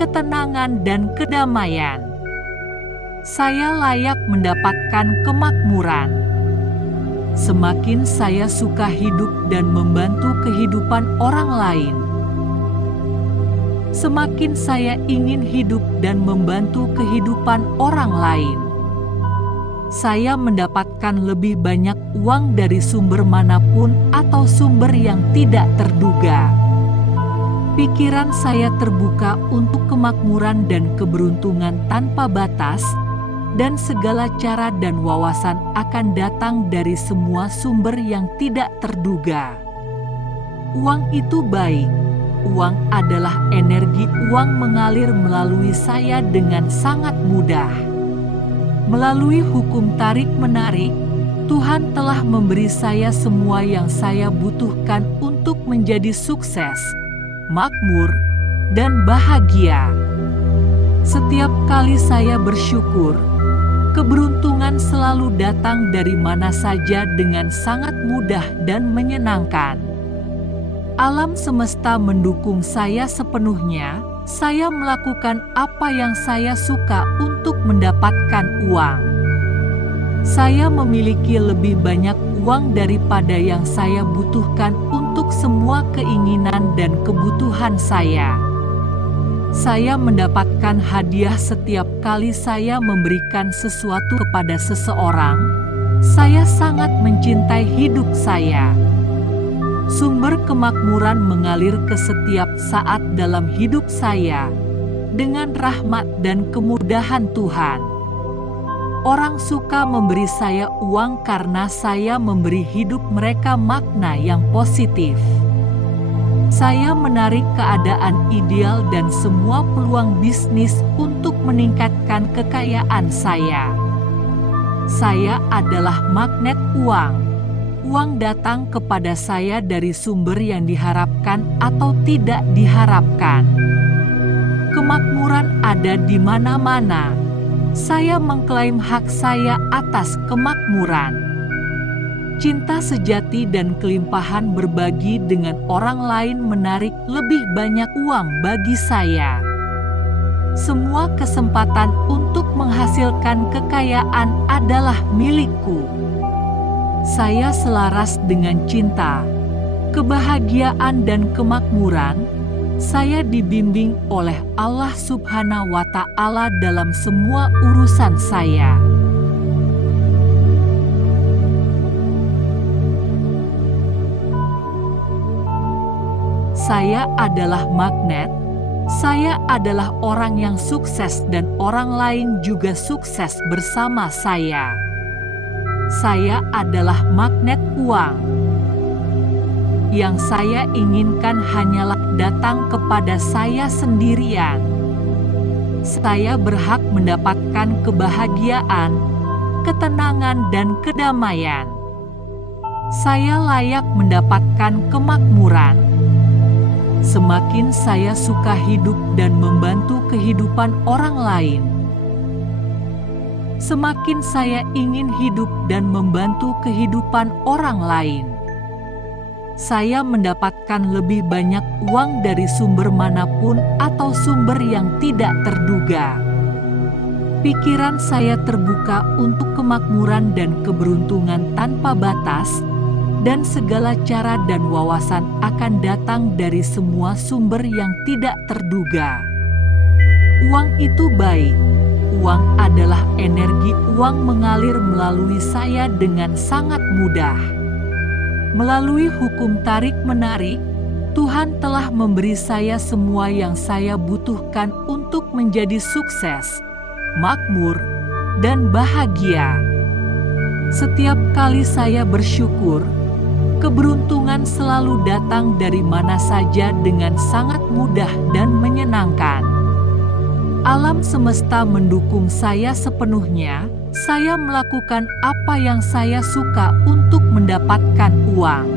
ketenangan, dan kedamaian. Saya layak mendapatkan kemakmuran. Semakin saya suka hidup dan membantu kehidupan orang lain, semakin saya ingin hidup dan membantu kehidupan orang lain. Saya mendapatkan lebih banyak uang dari sumber manapun atau sumber yang tidak terduga. Pikiran saya terbuka untuk kemakmuran dan keberuntungan tanpa batas, dan segala cara dan wawasan akan datang dari semua sumber yang tidak terduga. Uang itu baik. Uang adalah energi. Uang mengalir melalui saya dengan sangat mudah. Melalui hukum tarik-menarik, Tuhan telah memberi saya semua yang saya butuhkan untuk menjadi sukses, makmur, dan bahagia. Setiap kali saya bersyukur, keberuntungan selalu datang dari mana saja dengan sangat mudah dan menyenangkan. Alam semesta mendukung saya sepenuhnya. Saya melakukan apa yang saya suka untuk mendapatkan uang. Saya memiliki lebih banyak uang daripada yang saya butuhkan untuk semua keinginan dan kebutuhan saya. Saya mendapatkan hadiah setiap kali saya memberikan sesuatu kepada seseorang. Saya sangat mencintai hidup saya. Sumber kemakmuran mengalir ke setiap saat dalam hidup saya dengan rahmat dan kemudahan Tuhan. Orang suka memberi saya uang karena saya memberi hidup mereka makna yang positif. Saya menarik keadaan ideal dan semua peluang bisnis untuk meningkatkan kekayaan saya. Saya adalah magnet uang. Uang datang kepada saya dari sumber yang diharapkan atau tidak diharapkan. Kemakmuran ada di mana-mana. Saya mengklaim hak saya atas kemakmuran. Cinta sejati dan kelimpahan berbagi dengan orang lain menarik lebih banyak uang bagi saya. Semua kesempatan untuk menghasilkan kekayaan adalah milikku. Saya selaras dengan cinta, kebahagiaan, dan kemakmuran. Saya dibimbing oleh Allah Subhanahu wa Ta'ala dalam semua urusan saya. Saya adalah magnet. Saya adalah orang yang sukses dan orang lain juga sukses bersama saya. Saya adalah magnet uang. Yang saya inginkan hanyalah datang kepada saya sendirian. Saya berhak mendapatkan kebahagiaan, ketenangan, dan kedamaian. Saya layak mendapatkan kemakmuran. Semakin saya suka hidup dan membantu kehidupan orang lain, semakin saya ingin hidup dan membantu kehidupan orang lain. Saya mendapatkan lebih banyak uang dari sumber manapun atau sumber yang tidak terduga. Pikiran saya terbuka untuk kemakmuran dan keberuntungan tanpa batas, dan segala cara dan wawasan akan datang dari semua sumber yang tidak terduga. Uang itu baik. Uang adalah energi. Uang mengalir melalui saya dengan sangat mudah. Melalui hukum tarik-menarik, Tuhan telah memberi saya semua yang saya butuhkan untuk menjadi sukses, makmur, dan bahagia. Setiap kali saya bersyukur, keberuntungan selalu datang dari mana saja dengan sangat mudah dan menyenangkan. Alam semesta mendukung saya sepenuhnya. Saya melakukan apa yang saya suka untuk mendapatkan uang.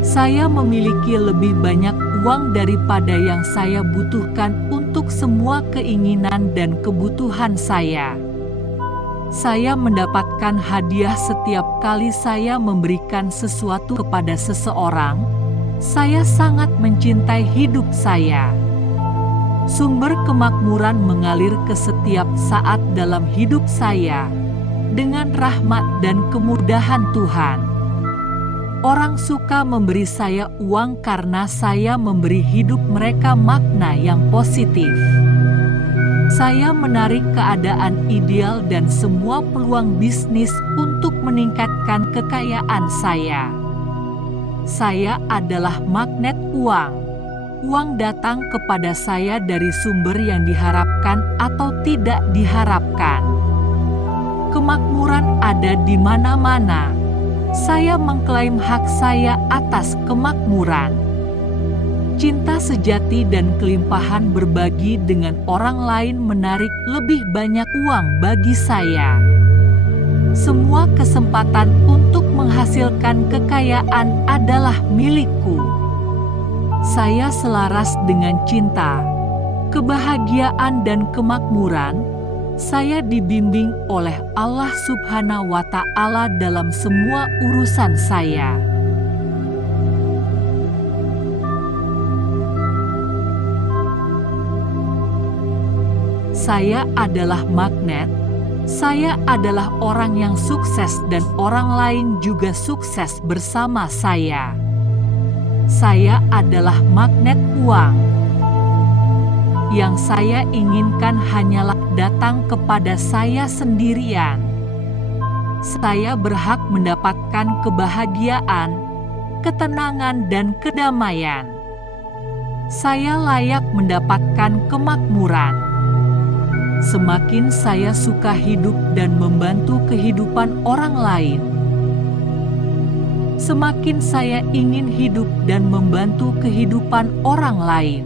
Saya memiliki lebih banyak uang daripada yang saya butuhkan untuk semua keinginan dan kebutuhan saya. Saya mendapatkan hadiah setiap kali saya memberikan sesuatu kepada seseorang. Saya sangat mencintai hidup saya. Sumber kemakmuran mengalir ke setiap saat dalam hidup saya dengan rahmat dan kemudahan Tuhan. Orang suka memberi saya uang karena saya memberi hidup mereka makna yang positif. Saya menarik keadaan ideal dan semua peluang bisnis untuk meningkatkan kekayaan saya. Saya adalah magnet uang. Uang datang kepada saya dari sumber yang diharapkan atau tidak diharapkan. Kemakmuran ada di mana-mana. Saya mengklaim hak saya atas kemakmuran. Cinta sejati dan kelimpahan berbagi dengan orang lain menarik lebih banyak uang bagi saya. Semua kesempatan untuk menghasilkan kekayaan adalah milikku. Saya selaras dengan cinta, kebahagiaan dan kemakmuran. Saya dibimbing oleh Allah Subhanahu wa Ta'ala dalam semua urusan saya. Saya adalah magnet. Saya adalah orang yang sukses dan orang lain juga sukses bersama saya. Saya adalah magnet uang. Yang saya inginkan hanyalah datang kepada saya sendirian. Saya berhak mendapatkan kebahagiaan, ketenangan, dan kedamaian. Saya layak mendapatkan kemakmuran. Semakin saya suka hidup dan membantu kehidupan orang lain, semakin saya ingin hidup dan membantu kehidupan orang lain.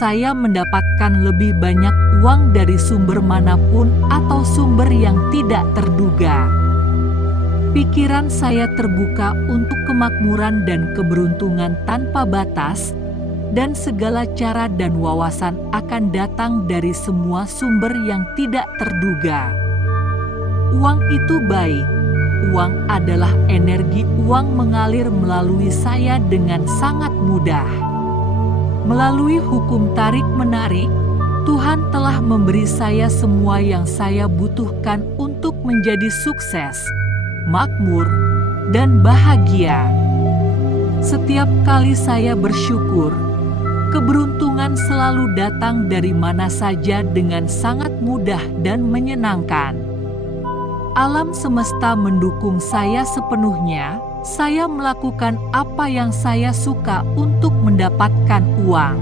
Saya mendapatkan lebih banyak uang dari sumber manapun atau sumber yang tidak terduga. Pikiran saya terbuka untuk kemakmuran dan keberuntungan tanpa batas, dan segala cara dan wawasan akan datang dari semua sumber yang tidak terduga. Uang itu baik. Uang adalah energi. Uang mengalir melalui saya dengan sangat mudah. Melalui hukum tarik-menarik, Tuhan telah memberi saya semua yang saya butuhkan untuk menjadi sukses, makmur, dan bahagia. Setiap kali saya bersyukur, keberuntungan selalu datang dari mana saja dengan sangat mudah dan menyenangkan. Alam semesta mendukung saya sepenuhnya. Saya melakukan apa yang saya suka untuk mendapatkan uang.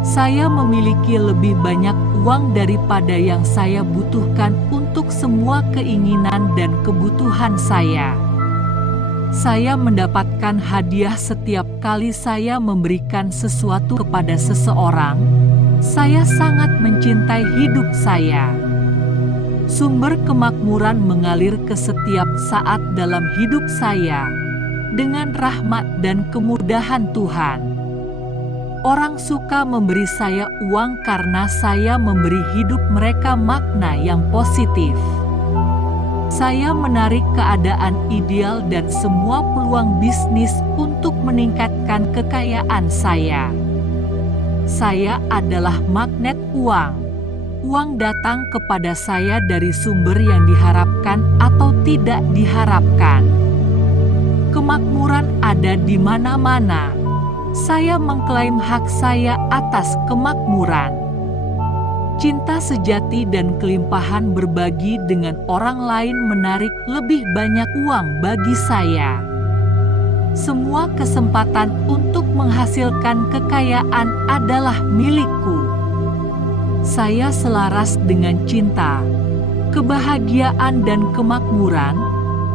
Saya memiliki lebih banyak uang daripada yang saya butuhkan untuk semua keinginan dan kebutuhan saya. Saya mendapatkan hadiah setiap kali saya memberikan sesuatu kepada seseorang. Saya sangat mencintai hidup saya. Sumber kemakmuran mengalir ke setiap saat dalam hidup saya dengan rahmat dan kemudahan Tuhan. Orang suka memberi saya uang karena saya memberi hidup mereka makna yang positif. Saya menarik keadaan ideal dan semua peluang bisnis untuk meningkatkan kekayaan saya. Saya adalah magnet uang. Uang datang kepada saya dari sumber yang diharapkan atau tidak diharapkan. Kemakmuran ada di mana-mana. Saya mengklaim hak saya atas kemakmuran. Cinta sejati dan kelimpahan berbagi dengan orang lain menarik lebih banyak uang bagi saya. Semua kesempatan untuk menghasilkan kekayaan adalah milikku. Saya selaras dengan cinta, kebahagiaan dan kemakmuran.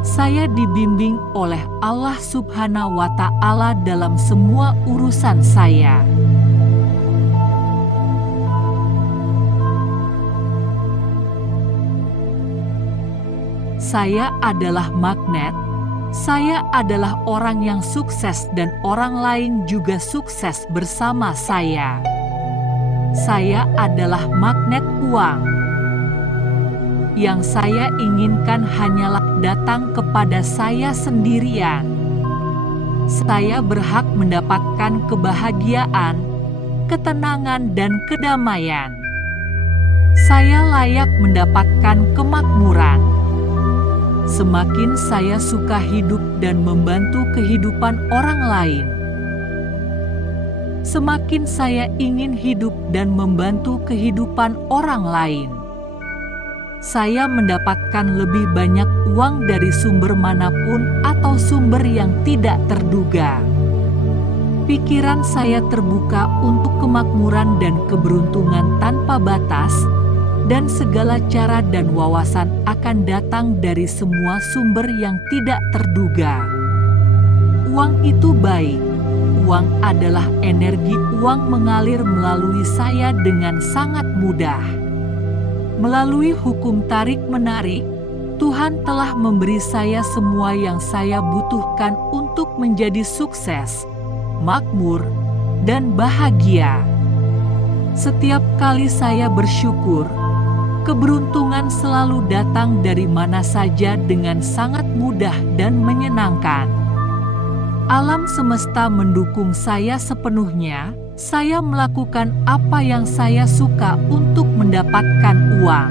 Saya dibimbing oleh Allah Subhanahu wa Ta'ala dalam semua urusan saya. Saya adalah magnet. Saya adalah orang yang sukses dan orang lain juga sukses bersama saya. Saya adalah magnet uang. Yang saya inginkan hanyalah datang kepada saya sendirian. Saya berhak mendapatkan kebahagiaan, ketenangan, dan kedamaian. Saya layak mendapatkan kemakmuran. Semakin saya suka hidup dan membantu kehidupan orang lain, semakin saya ingin hidup dan membantu kehidupan orang lain. Saya mendapatkan lebih banyak uang dari sumber manapun atau sumber yang tidak terduga. Pikiran saya terbuka untuk kemakmuran dan keberuntungan tanpa batas, dan segala cara dan wawasan akan datang dari semua sumber yang tidak terduga. Uang itu baik. Uang adalah energi. Uang mengalir melalui saya dengan sangat mudah. Melalui hukum tarik-menarik, Tuhan telah memberi saya semua yang saya butuhkan untuk menjadi sukses, makmur, dan bahagia. Setiap kali saya bersyukur, keberuntungan selalu datang dari mana saja dengan sangat mudah dan menyenangkan. Alam semesta mendukung saya sepenuhnya. Saya melakukan apa yang saya suka untuk mendapatkan uang.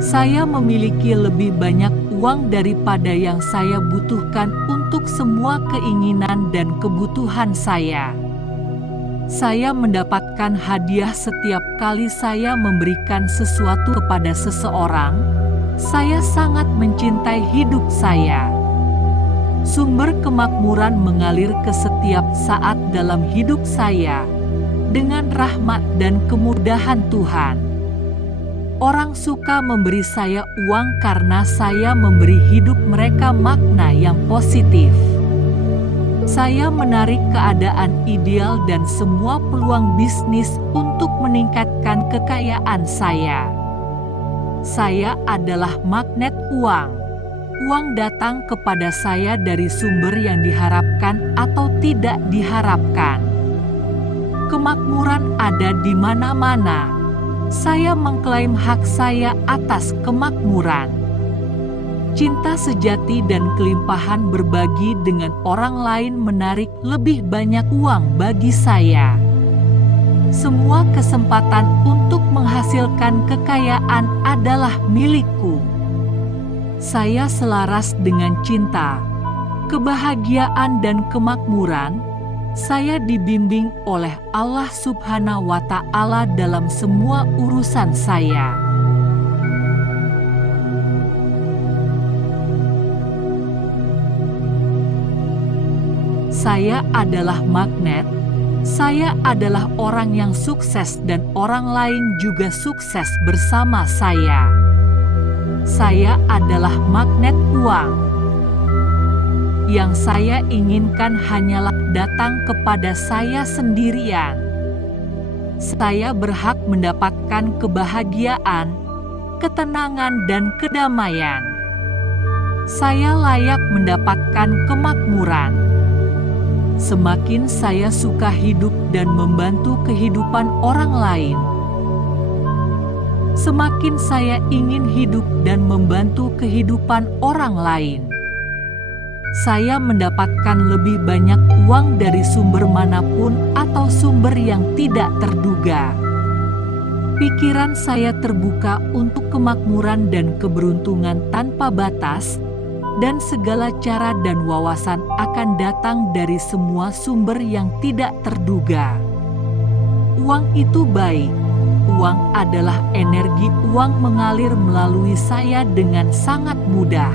Saya memiliki lebih banyak uang daripada yang saya butuhkan untuk semua keinginan dan kebutuhan saya. Saya mendapatkan hadiah setiap kali saya memberikan sesuatu kepada seseorang. Saya sangat mencintai hidup saya. Sumber kemakmuran mengalir ke setiap saat dalam hidup saya dengan rahmat dan kemudahan Tuhan. Orang suka memberi saya uang karena saya memberi hidup mereka makna yang positif. Saya menarik keadaan ideal dan semua peluang bisnis untuk meningkatkan kekayaan saya. Saya adalah magnet uang. Uang datang kepada saya dari sumber yang diharapkan atau tidak diharapkan. Kemakmuran ada di mana-mana. Saya mengklaim hak saya atas kemakmuran. Cinta sejati dan kelimpahan berbagi dengan orang lain menarik lebih banyak uang bagi saya. Semua kesempatan untuk menghasilkan kekayaan adalah milikku. Saya selaras dengan cinta, kebahagiaan, dan kemakmuran. Saya dibimbing oleh Allah Subhanahu wa Ta'ala dalam semua urusan saya. Saya adalah magnet. Saya adalah orang yang sukses dan orang lain juga sukses bersama saya. Saya adalah magnet uang. Yang saya inginkan hanyalah datang kepada saya sendirian. Saya berhak mendapatkan kebahagiaan, ketenangan, dan kedamaian. Saya layak mendapatkan kemakmuran. Semakin saya suka hidup dan membantu kehidupan orang lain, semakin saya ingin hidup dan membantu kehidupan orang lain. Saya mendapatkan lebih banyak uang dari sumber manapun atau sumber yang tidak terduga. Pikiran saya terbuka untuk kemakmuran dan keberuntungan tanpa batas, dan segala cara dan wawasan akan datang dari semua sumber yang tidak terduga. Uang itu baik. Uang adalah energi. Uang mengalir melalui saya dengan sangat mudah.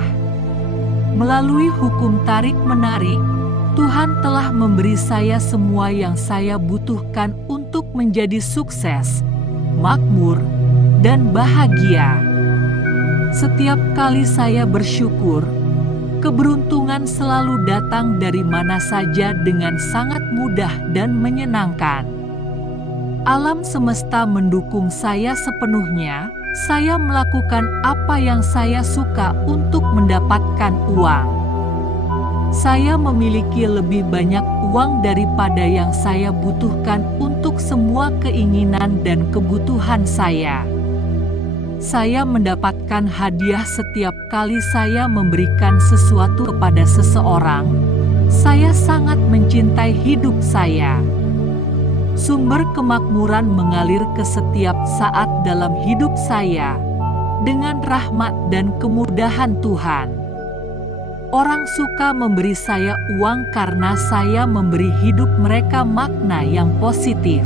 Melalui hukum tarik-menarik, Tuhan telah memberi saya semua yang saya butuhkan untuk menjadi sukses, makmur, dan bahagia. Setiap kali saya bersyukur, keberuntungan selalu datang dari mana saja dengan sangat mudah dan menyenangkan. Alam semesta mendukung saya sepenuhnya. Saya melakukan apa yang saya suka untuk mendapatkan uang. Saya memiliki lebih banyak uang daripada yang saya butuhkan untuk semua keinginan dan kebutuhan saya. Saya mendapatkan hadiah setiap kali saya memberikan sesuatu kepada seseorang. Saya sangat mencintai hidup saya. Sumber kemakmuran mengalir ke setiap saat dalam hidup saya dengan rahmat dan kemudahan Tuhan. Orang suka memberi saya uang karena saya memberi hidup mereka makna yang positif.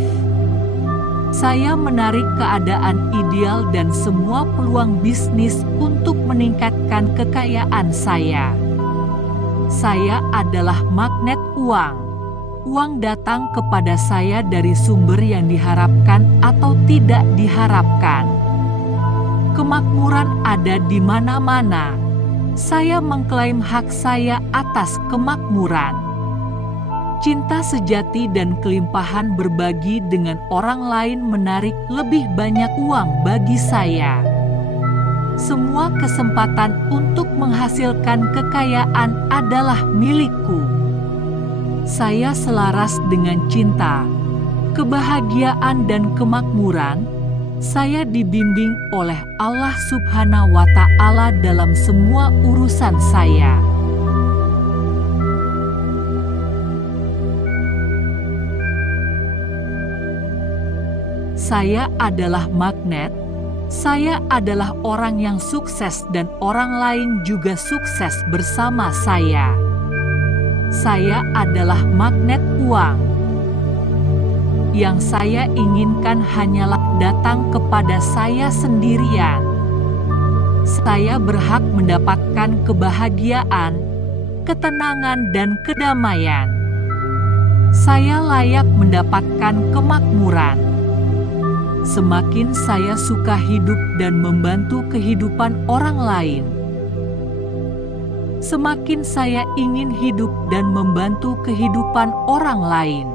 Saya menarik keadaan ideal dan semua peluang bisnis untuk meningkatkan kekayaan saya. Saya adalah magnet uang. Uang datang kepada saya dari sumber yang diharapkan atau tidak diharapkan. Kemakmuran ada di mana-mana. Saya mengklaim hak saya atas kemakmuran. Cinta sejati dan kelimpahan berbagi dengan orang lain menarik lebih banyak uang bagi saya. Semua kesempatan untuk menghasilkan kekayaan adalah milikku. Saya selaras dengan cinta, kebahagiaan dan kemakmuran. Saya dibimbing oleh Allah Subhanahu wa Ta'ala dalam semua urusan saya. Saya adalah magnet. Saya adalah orang yang sukses dan orang lain juga sukses bersama saya. Saya adalah magnet uang. Yang saya inginkan hanyalah datang kepada saya sendirian. Saya berhak mendapatkan kebahagiaan, ketenangan, dan kedamaian. Saya layak mendapatkan kemakmuran. Semakin saya suka hidup dan membantu kehidupan orang lain, semakin saya ingin hidup dan membantu kehidupan orang lain.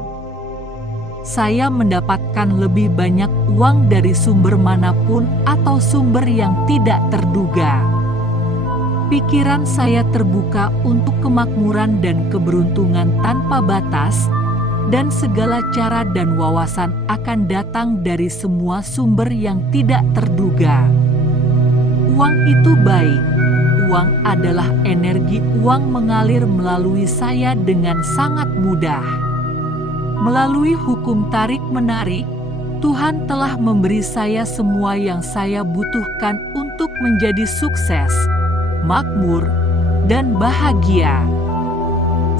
Saya mendapatkan lebih banyak uang dari sumber manapun atau sumber yang tidak terduga. Pikiran saya terbuka untuk kemakmuran dan keberuntungan tanpa batas, dan segala cara dan wawasan akan datang dari semua sumber yang tidak terduga. Uang itu baik. Uang adalah energi. Uang mengalir melalui saya dengan sangat mudah. Melalui hukum tarik-menarik, Tuhan telah memberi saya semua yang saya butuhkan untuk menjadi sukses, makmur, dan bahagia.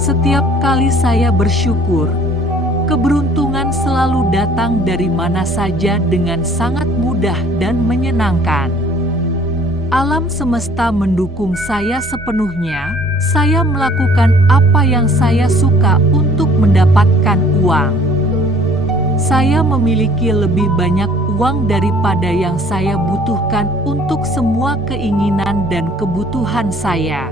Setiap kali saya bersyukur, keberuntungan selalu datang dari mana saja dengan sangat mudah dan menyenangkan. Alam semesta mendukung saya sepenuhnya. Saya melakukan apa yang saya suka untuk mendapatkan uang. Saya memiliki lebih banyak uang daripada yang saya butuhkan untuk semua keinginan dan kebutuhan saya.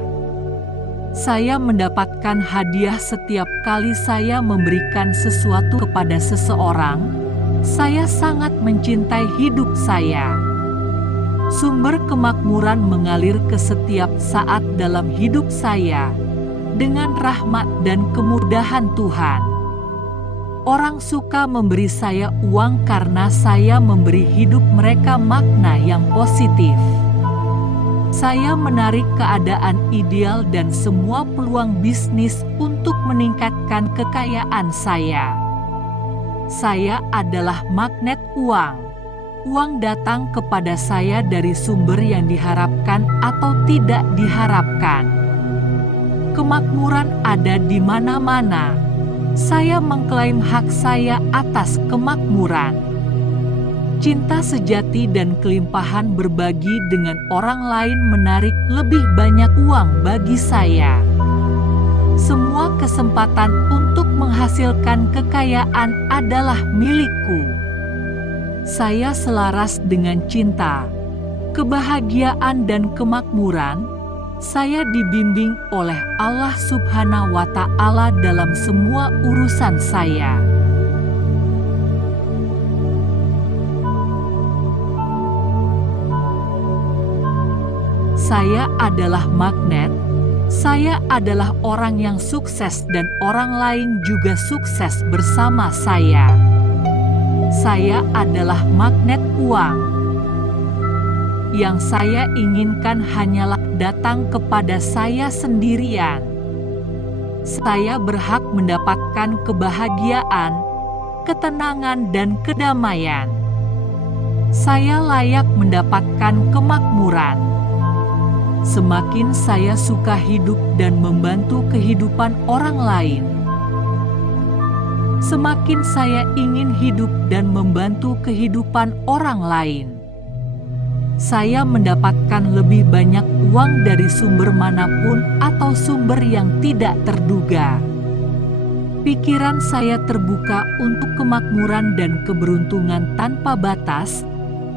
Saya mendapatkan hadiah setiap kali saya memberikan sesuatu kepada seseorang. Saya sangat mencintai hidup saya. Sumber kemakmuran mengalir ke setiap saat dalam hidup saya dengan rahmat dan kemudahan Tuhan. Orang suka memberi saya uang karena saya memberi hidup mereka makna yang positif. Saya menarik keadaan ideal dan semua peluang bisnis untuk meningkatkan kekayaan saya. Saya adalah magnet uang. Uang datang kepada saya dari sumber yang diharapkan atau tidak diharapkan. Kemakmuran ada di mana-mana. Saya mengklaim hak saya atas kemakmuran. Cinta sejati dan kelimpahan berbagi dengan orang lain menarik lebih banyak uang bagi saya. Semua kesempatan untuk menghasilkan kekayaan adalah milikku. Saya selaras dengan cinta, kebahagiaan dan kemakmuran. Saya dibimbing oleh Allah Subhanahu wa Ta'ala dalam semua urusan saya. Saya adalah magnet. Saya adalah orang yang sukses dan orang lain juga sukses bersama saya. Saya adalah magnet uang. Yang saya inginkan hanyalah datang kepada saya sendirian. Saya berhak mendapatkan kebahagiaan, ketenangan, dan kedamaian. Saya layak mendapatkan kemakmuran. Semakin saya suka hidup dan membantu kehidupan orang lain, semakin saya ingin hidup dan membantu kehidupan orang lain. Saya mendapatkan lebih banyak uang dari sumber manapun atau sumber yang tidak terduga. Pikiran saya terbuka untuk kemakmuran dan keberuntungan tanpa batas,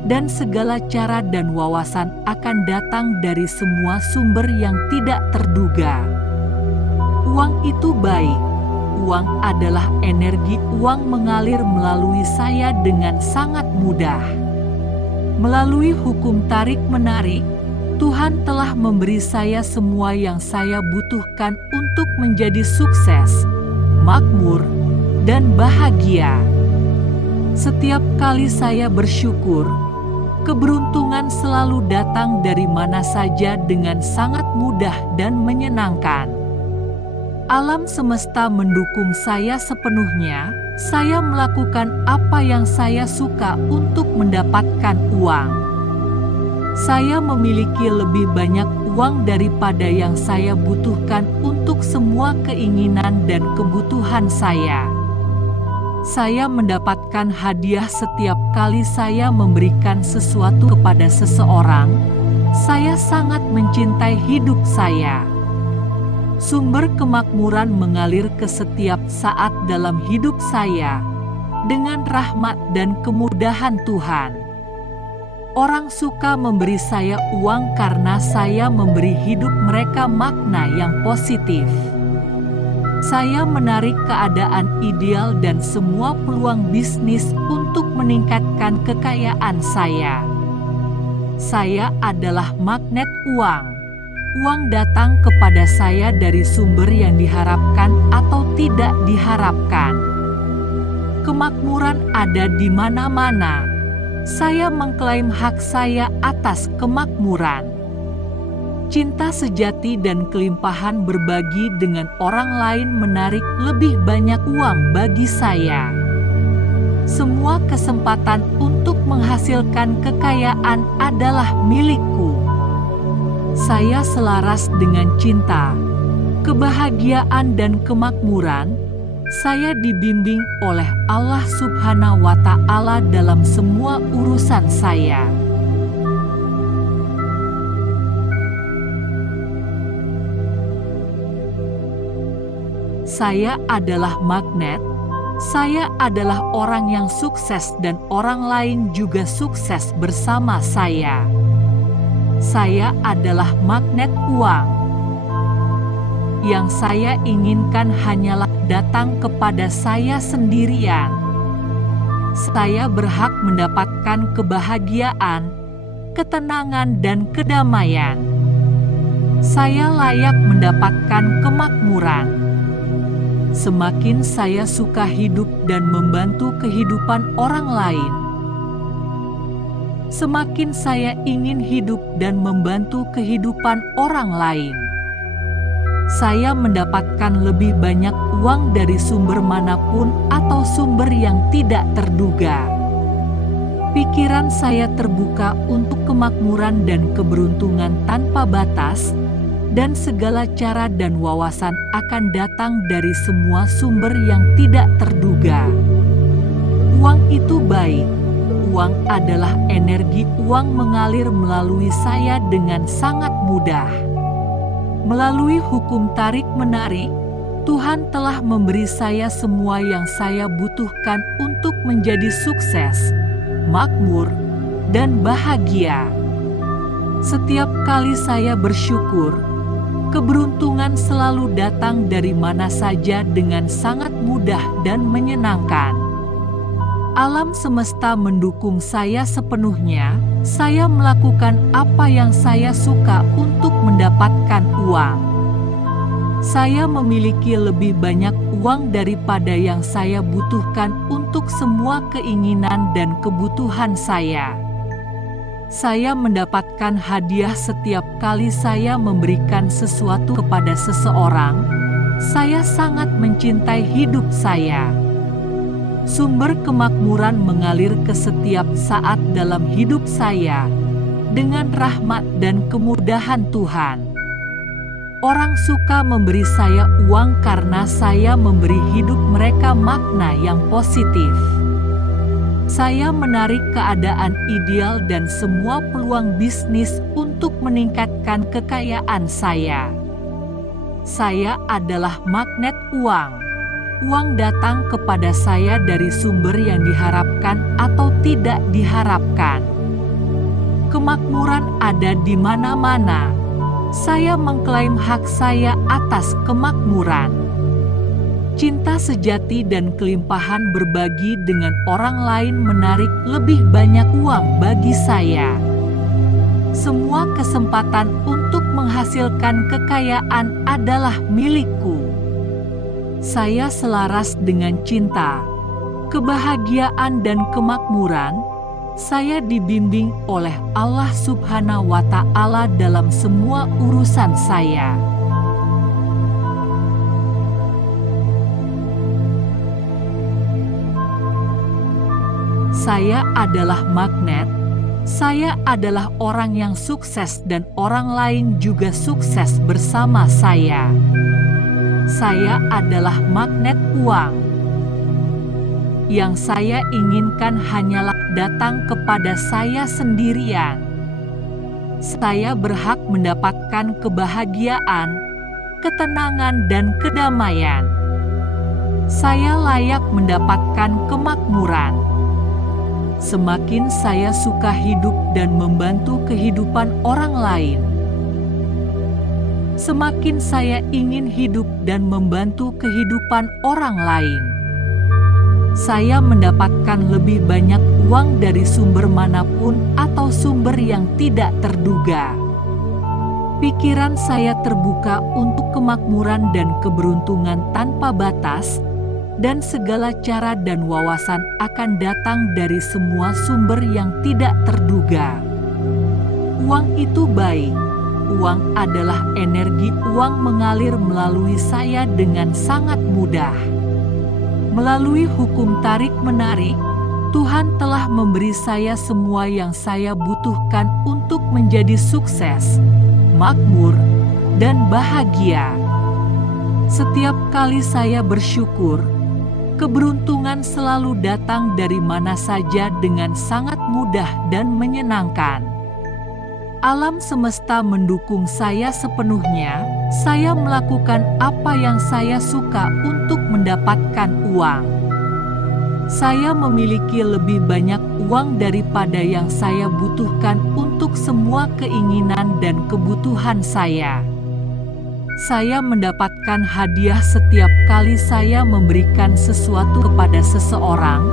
dan segala cara dan wawasan akan datang dari semua sumber yang tidak terduga. Uang itu baik. Uang adalah energi. Uang mengalir melalui saya dengan sangat mudah. Melalui hukum tarik-menarik, Tuhan telah memberi saya semua yang saya butuhkan untuk menjadi sukses, makmur, dan bahagia. Setiap kali saya bersyukur, keberuntungan selalu datang dari mana saja dengan sangat mudah dan menyenangkan. Alam semesta mendukung saya sepenuhnya. Saya melakukan apa yang saya suka untuk mendapatkan uang. Saya memiliki lebih banyak uang daripada yang saya butuhkan untuk semua keinginan dan kebutuhan saya. Saya mendapatkan hadiah setiap kali saya memberikan sesuatu kepada seseorang. Saya sangat mencintai hidup saya. Sumber kemakmuran mengalir ke setiap saat dalam hidup saya dengan rahmat dan kemudahan Tuhan. Orang suka memberi saya uang karena saya memberi hidup mereka makna yang positif. Saya menarik keadaan ideal dan semua peluang bisnis untuk meningkatkan kekayaan saya. Saya adalah magnet uang. Uang datang kepada saya dari sumber yang diharapkan atau tidak diharapkan. Kemakmuran ada di mana-mana. Saya mengklaim hak saya atas kemakmuran. Cinta sejati dan kelimpahan berbagi dengan orang lain menarik lebih banyak uang bagi saya. Semua kesempatan untuk menghasilkan kekayaan adalah milikku. Saya selaras dengan cinta, kebahagiaan, dan kemakmuran. Saya dibimbing oleh Allah Subhanahu wa Ta'ala dalam semua urusan saya. Saya adalah magnet. Saya adalah orang yang sukses dan orang lain juga sukses bersama saya. Saya adalah magnet uang. Yang saya inginkan hanyalah datang kepada saya sendirian. Saya berhak mendapatkan kebahagiaan, ketenangan, dan kedamaian. Saya layak mendapatkan kemakmuran. Semakin saya suka hidup dan membantu kehidupan orang lain, semakin saya ingin hidup dan membantu kehidupan orang lain. Saya mendapatkan lebih banyak uang dari sumber manapun atau sumber yang tidak terduga. Pikiran saya terbuka untuk kemakmuran dan keberuntungan tanpa batas, dan segala cara dan wawasan akan datang dari semua sumber yang tidak terduga. Uang itu baik. Uang adalah energi. Uang mengalir melalui saya dengan sangat mudah. Melalui hukum tarik-menarik, Tuhan telah memberi saya semua yang saya butuhkan untuk menjadi sukses, makmur, dan bahagia. Setiap kali saya bersyukur, keberuntungan selalu datang dari mana saja dengan sangat mudah dan menyenangkan. Alam semesta mendukung saya sepenuhnya. Saya melakukan apa yang saya suka untuk mendapatkan uang. Saya memiliki lebih banyak uang daripada yang saya butuhkan untuk semua keinginan dan kebutuhan saya. Saya mendapatkan hadiah setiap kali saya memberikan sesuatu kepada seseorang. Saya sangat mencintai hidup saya. Sumber kemakmuran mengalir ke setiap saat dalam hidup saya dengan rahmat dan kemudahan Tuhan. Orang suka memberi saya uang karena saya memberi hidup mereka makna yang positif. Saya menarik keadaan ideal dan semua peluang bisnis untuk meningkatkan kekayaan saya. Saya adalah magnet uang. Uang datang kepada saya dari sumber yang diharapkan atau tidak diharapkan. Kemakmuran ada di mana-mana. Saya mengklaim hak saya atas kemakmuran. Cinta sejati dan kelimpahan berbagi dengan orang lain menarik lebih banyak uang bagi saya. Semua kesempatan untuk menghasilkan kekayaan adalah milikku. Saya selaras dengan cinta, kebahagiaan dan kemakmuran. Saya dibimbing oleh Allah Subhanahu wa Ta'ala dalam semua urusan saya. Saya adalah magnet. Saya adalah orang yang sukses dan orang lain juga sukses bersama saya. Saya adalah magnet uang. Yang saya inginkan hanyalah datang kepada saya sendirian. Saya berhak mendapatkan kebahagiaan, ketenangan, dan kedamaian. Saya layak mendapatkan kemakmuran. Semakin saya suka hidup dan membantu kehidupan orang lain, semakin saya ingin hidup dan membantu kehidupan orang lain. Saya mendapatkan lebih banyak uang dari sumber manapun atau sumber yang tidak terduga. Pikiran saya terbuka untuk kemakmuran dan keberuntungan tanpa batas, dan segala cara dan wawasan akan datang dari semua sumber yang tidak terduga. Uang itu baik. Uang adalah energi. Uang mengalir melalui saya dengan sangat mudah. Melalui hukum tarik-menarik, Tuhan telah memberi saya semua yang saya butuhkan untuk menjadi sukses, makmur, dan bahagia. Setiap kali saya bersyukur, keberuntungan selalu datang dari mana saja dengan sangat mudah dan menyenangkan. Alam semesta mendukung saya sepenuhnya. Saya melakukan apa yang saya suka untuk mendapatkan uang. Saya memiliki lebih banyak uang daripada yang saya butuhkan untuk semua keinginan dan kebutuhan saya. Saya mendapatkan hadiah setiap kali saya memberikan sesuatu kepada seseorang.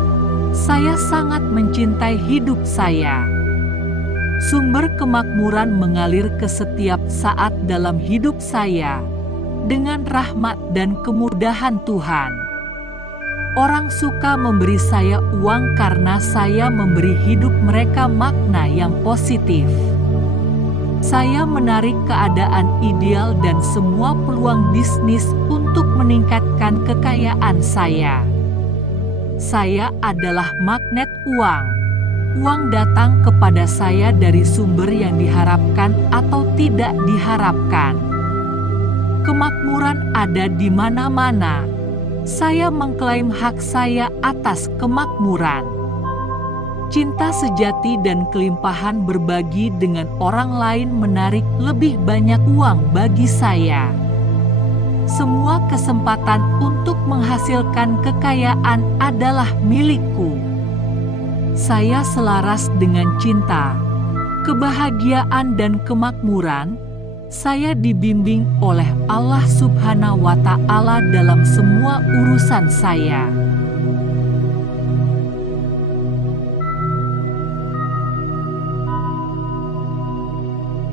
Saya sangat mencintai hidup saya. Sumber kemakmuran mengalir ke setiap saat dalam hidup saya dengan rahmat dan kemudahan Tuhan. Orang suka memberi saya uang karena saya memberi hidup mereka makna yang positif. Saya menarik keadaan ideal dan semua peluang bisnis untuk meningkatkan kekayaan saya. Saya adalah magnet uang. Uang datang kepada saya dari sumber yang diharapkan atau tidak diharapkan. Kemakmuran ada di mana-mana. Saya mengklaim hak saya atas kemakmuran. Cinta sejati dan kelimpahan berbagi dengan orang lain menarik lebih banyak uang bagi saya. Semua kesempatan untuk menghasilkan kekayaan adalah milikku. Saya selaras dengan cinta, kebahagiaan dan kemakmuran. Saya dibimbing oleh Allah Subhanahu wa Ta'ala dalam semua urusan saya.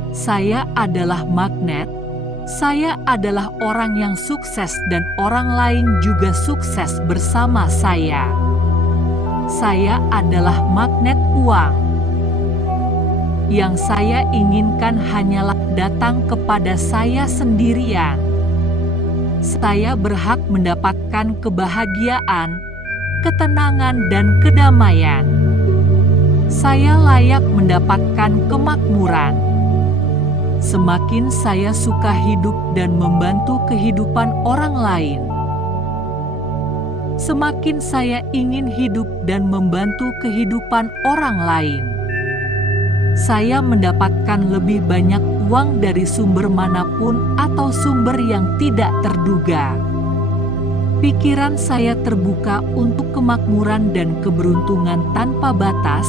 Saya adalah magnet. Saya adalah orang yang sukses dan orang lain juga sukses bersama saya. Saya adalah magnet uang. Yang saya inginkan hanyalah datang kepada saya sendirian. Saya berhak mendapatkan kebahagiaan, ketenangan, dan kedamaian. Saya layak mendapatkan kemakmuran. Semakin saya suka hidup dan membantu kehidupan orang lain, semakin saya ingin hidup dan membantu kehidupan orang lain. Saya mendapatkan lebih banyak uang dari sumber manapun atau sumber yang tidak terduga. Pikiran saya terbuka untuk kemakmuran dan keberuntungan tanpa batas,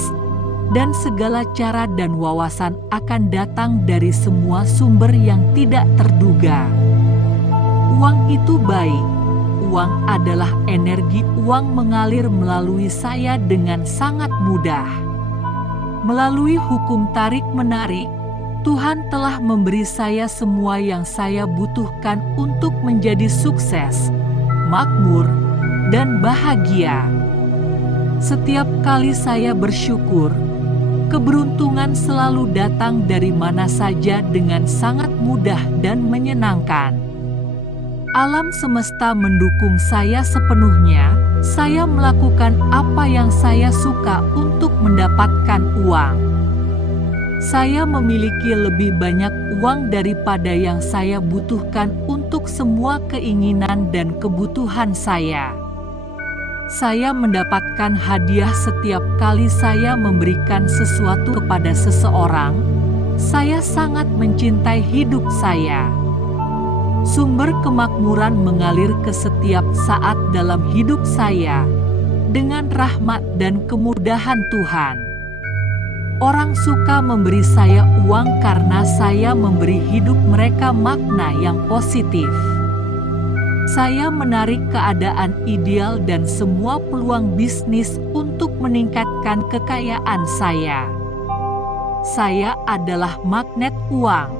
dan segala cara dan wawasan akan datang dari semua sumber yang tidak terduga. Uang itu baik. Uang adalah energi. Uang mengalir melalui saya dengan sangat mudah. Melalui hukum tarik-menarik, Tuhan telah memberi saya semua yang saya butuhkan untuk menjadi sukses, makmur, dan bahagia. Setiap kali saya bersyukur, keberuntungan selalu datang dari mana saja dengan sangat mudah dan menyenangkan. Alam semesta mendukung saya sepenuhnya. Saya melakukan apa yang saya suka untuk mendapatkan uang. Saya memiliki lebih banyak uang daripada yang saya butuhkan untuk semua keinginan dan kebutuhan saya. Saya mendapatkan hadiah setiap kali saya memberikan sesuatu kepada seseorang. Saya sangat mencintai hidup saya. Sumber kemakmuran mengalir ke setiap saat dalam hidup saya dengan rahmat dan kemudahan Tuhan. Orang suka memberi saya uang karena saya memberi hidup mereka makna yang positif. Saya menarik keadaan ideal dan semua peluang bisnis untuk meningkatkan kekayaan saya. Saya adalah magnet uang.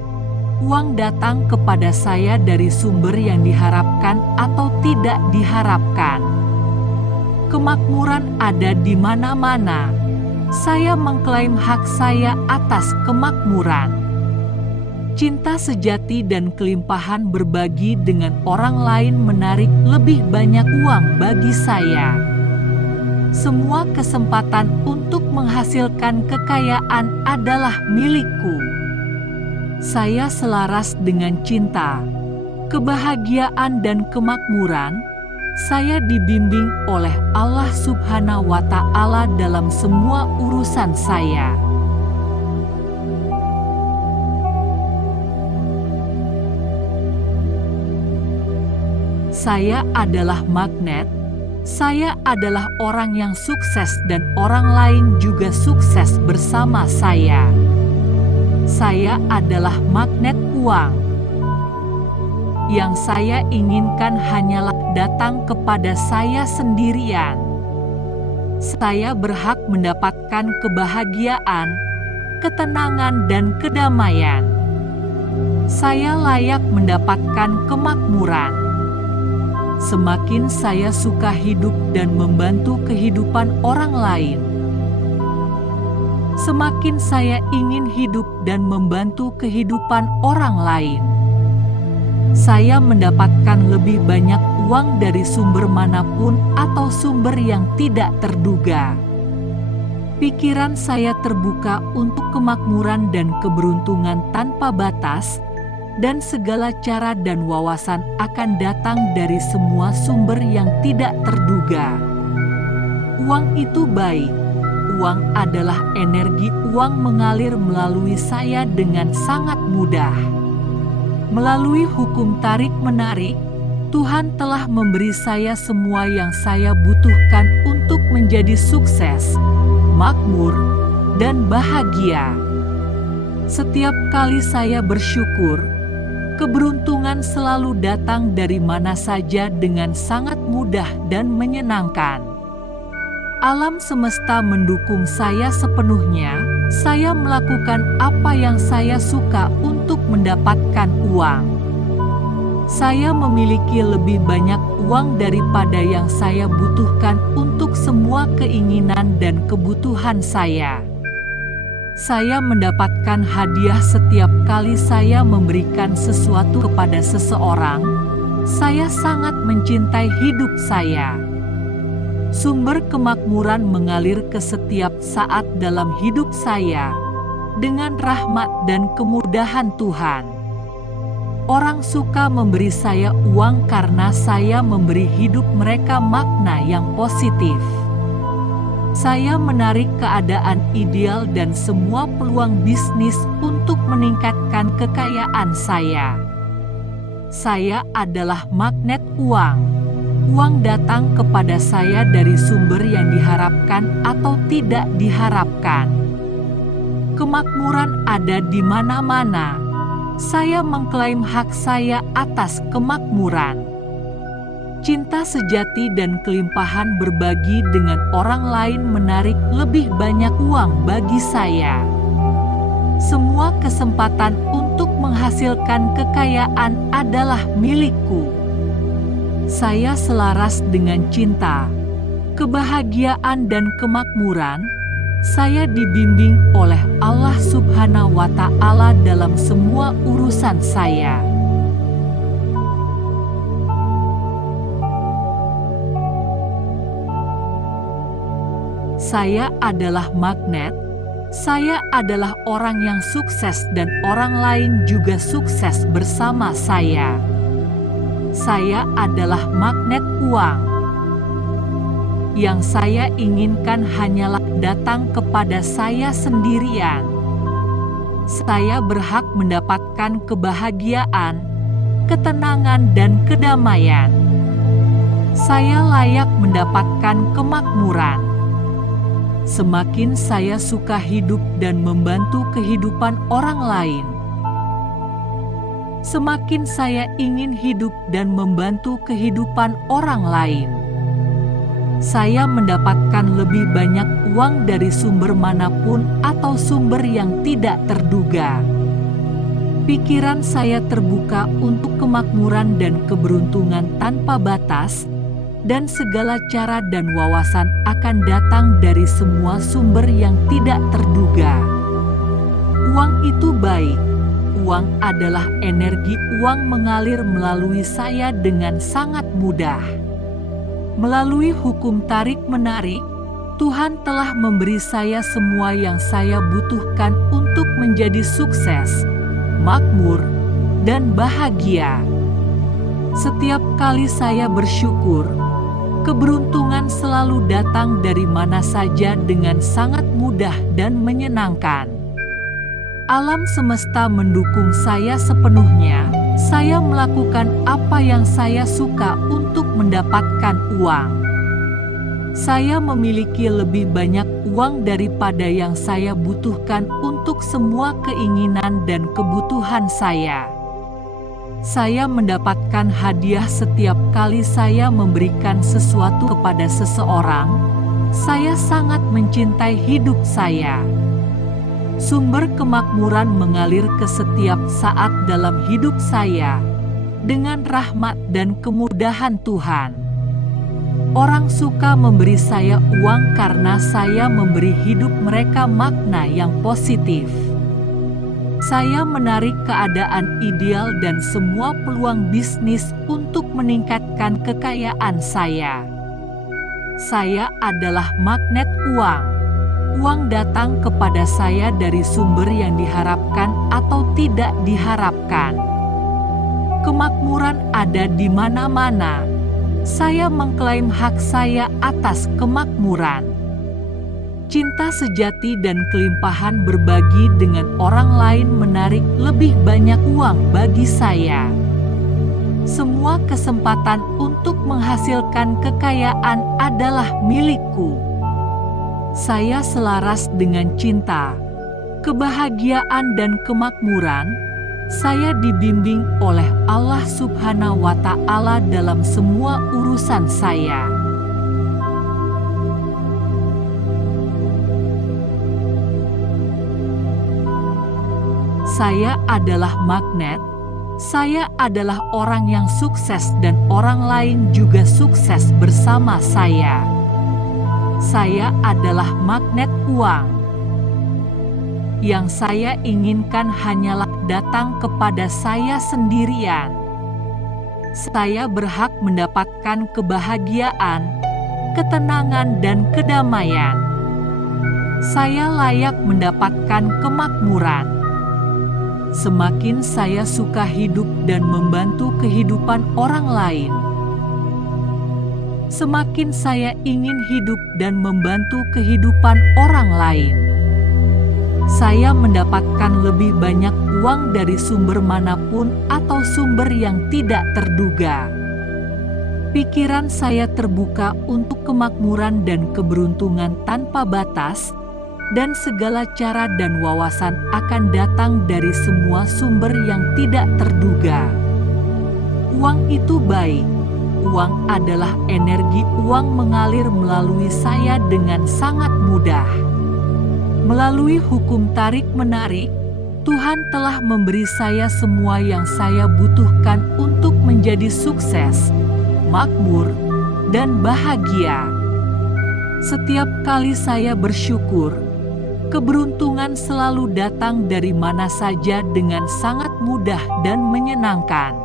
Uang datang kepada saya dari sumber yang diharapkan atau tidak diharapkan. Kemakmuran ada di mana-mana. Saya mengklaim hak saya atas kemakmuran. Cinta sejati dan kelimpahan berbagi dengan orang lain menarik lebih banyak uang bagi saya. Semua kesempatan untuk menghasilkan kekayaan adalah milikku. Saya selaras dengan cinta, kebahagiaan, dan kemakmuran. Saya dibimbing oleh Allah Subhanahu wa Ta'ala dalam semua urusan saya. Saya adalah magnet. Saya adalah orang yang sukses dan orang lain juga sukses bersama saya. Saya adalah magnet uang. Yang saya inginkan hanyalah datang kepada saya sendirian. Saya berhak mendapatkan kebahagiaan, ketenangan, dan kedamaian. Saya layak mendapatkan kemakmuran. Semakin saya suka hidup dan membantu kehidupan orang lain, semakin saya ingin hidup dan membantu kehidupan orang lain. Saya mendapatkan lebih banyak uang dari sumber manapun atau sumber yang tidak terduga. Pikiran saya terbuka untuk kemakmuran dan keberuntungan tanpa batas, dan segala cara dan wawasan akan datang dari semua sumber yang tidak terduga. Uang itu baik. Uang adalah energi. Uang mengalir melalui saya dengan sangat mudah. Melalui hukum tarik-menarik, Tuhan telah memberi saya semua yang saya butuhkan untuk menjadi sukses, makmur, dan bahagia. Setiap kali saya bersyukur, keberuntungan selalu datang dari mana saja dengan sangat mudah dan menyenangkan. Alam semesta mendukung saya sepenuhnya. Saya melakukan apa yang saya suka untuk mendapatkan uang. Saya memiliki lebih banyak uang daripada yang saya butuhkan untuk semua keinginan dan kebutuhan saya. Saya mendapatkan hadiah setiap kali saya memberikan sesuatu kepada seseorang. Saya sangat mencintai hidup saya. Sumber kemakmuran mengalir ke setiap saat dalam hidup saya dengan rahmat dan kemudahan Tuhan. Orang suka memberi saya uang karena saya memberi hidup mereka makna yang positif. Saya menarik keadaan ideal dan semua peluang bisnis untuk meningkatkan kekayaan saya. Saya adalah magnet uang. Uang datang kepada saya dari sumber yang diharapkan atau tidak diharapkan. Kemakmuran ada di mana-mana. Saya mengklaim hak saya atas kemakmuran. Cinta sejati dan kelimpahan berbagi dengan orang lain menarik lebih banyak uang bagi saya. Semua kesempatan untuk menghasilkan kekayaan adalah milikku. Saya selaras dengan cinta, kebahagiaan dan kemakmuran. Saya dibimbing oleh Allah Subhanahu wa Ta'ala dalam semua urusan saya. Saya adalah magnet. Saya adalah orang yang sukses dan orang lain juga sukses bersama saya. Saya adalah magnet uang. Yang saya inginkan hanyalah datang kepada saya sendirian. Saya berhak mendapatkan kebahagiaan, ketenangan dan kedamaian. Saya layak mendapatkan kemakmuran. Semakin saya suka hidup dan membantu kehidupan orang lain, semakin saya ingin hidup dan membantu kehidupan orang lain. Saya mendapatkan lebih banyak uang dari sumber manapun atau sumber yang tidak terduga. Pikiran saya terbuka untuk kemakmuran dan keberuntungan tanpa batas, dan segala cara dan wawasan akan datang dari semua sumber yang tidak terduga. Uang itu baik. Uang adalah energi. Uang mengalir melalui saya dengan sangat mudah. Melalui hukum tarik-menarik, Tuhan telah memberi saya semua yang saya butuhkan untuk menjadi sukses, makmur, dan bahagia. Setiap kali saya bersyukur, keberuntungan selalu datang dari mana saja dengan sangat mudah dan menyenangkan. Alam semesta mendukung saya sepenuhnya. Saya melakukan apa yang saya suka untuk mendapatkan uang. Saya memiliki lebih banyak uang daripada yang saya butuhkan untuk semua keinginan dan kebutuhan saya. Saya mendapatkan hadiah setiap kali saya memberikan sesuatu kepada seseorang. Saya sangat mencintai hidup saya. Sumber kemakmuran mengalir ke setiap saat dalam hidup saya dengan rahmat dan kemudahan Tuhan. Orang suka memberi saya uang karena saya memberi hidup mereka makna yang positif. Saya menarik keadaan ideal dan semua peluang bisnis untuk meningkatkan kekayaan saya. Saya adalah magnet uang. Uang datang kepada saya dari sumber yang diharapkan atau tidak diharapkan. Kemakmuran ada di mana-mana. Saya mengklaim hak saya atas kemakmuran. Cinta sejati dan kelimpahan berbagi dengan orang lain menarik lebih banyak uang bagi saya. Semua kesempatan untuk menghasilkan kekayaan adalah milikku. Saya selaras dengan cinta, kebahagiaan dan kemakmuran. Saya dibimbing oleh Allah Subhanahu wa Ta'ala dalam semua urusan saya. Saya adalah magnet. Saya adalah orang yang sukses dan orang lain juga sukses bersama saya. Saya adalah magnet uang. Yang saya inginkan hanyalah datang kepada saya sendirian. Saya berhak mendapatkan kebahagiaan, ketenangan, dan kedamaian. Saya layak mendapatkan kemakmuran. Semakin saya suka hidup dan membantu kehidupan orang lain, semakin saya ingin hidup dan membantu kehidupan orang lain. Saya mendapatkan lebih banyak uang dari sumber manapun atau sumber yang tidak terduga. Pikiran saya terbuka untuk kemakmuran dan keberuntungan tanpa batas, dan segala cara dan wawasan akan datang dari semua sumber yang tidak terduga. Uang itu baik. Uang adalah energi. Uang mengalir melalui saya dengan sangat mudah. Melalui hukum tarik-menarik, Tuhan telah memberi saya semua yang saya butuhkan untuk menjadi sukses, makmur, dan bahagia. Setiap kali saya bersyukur, keberuntungan selalu datang dari mana saja dengan sangat mudah dan menyenangkan.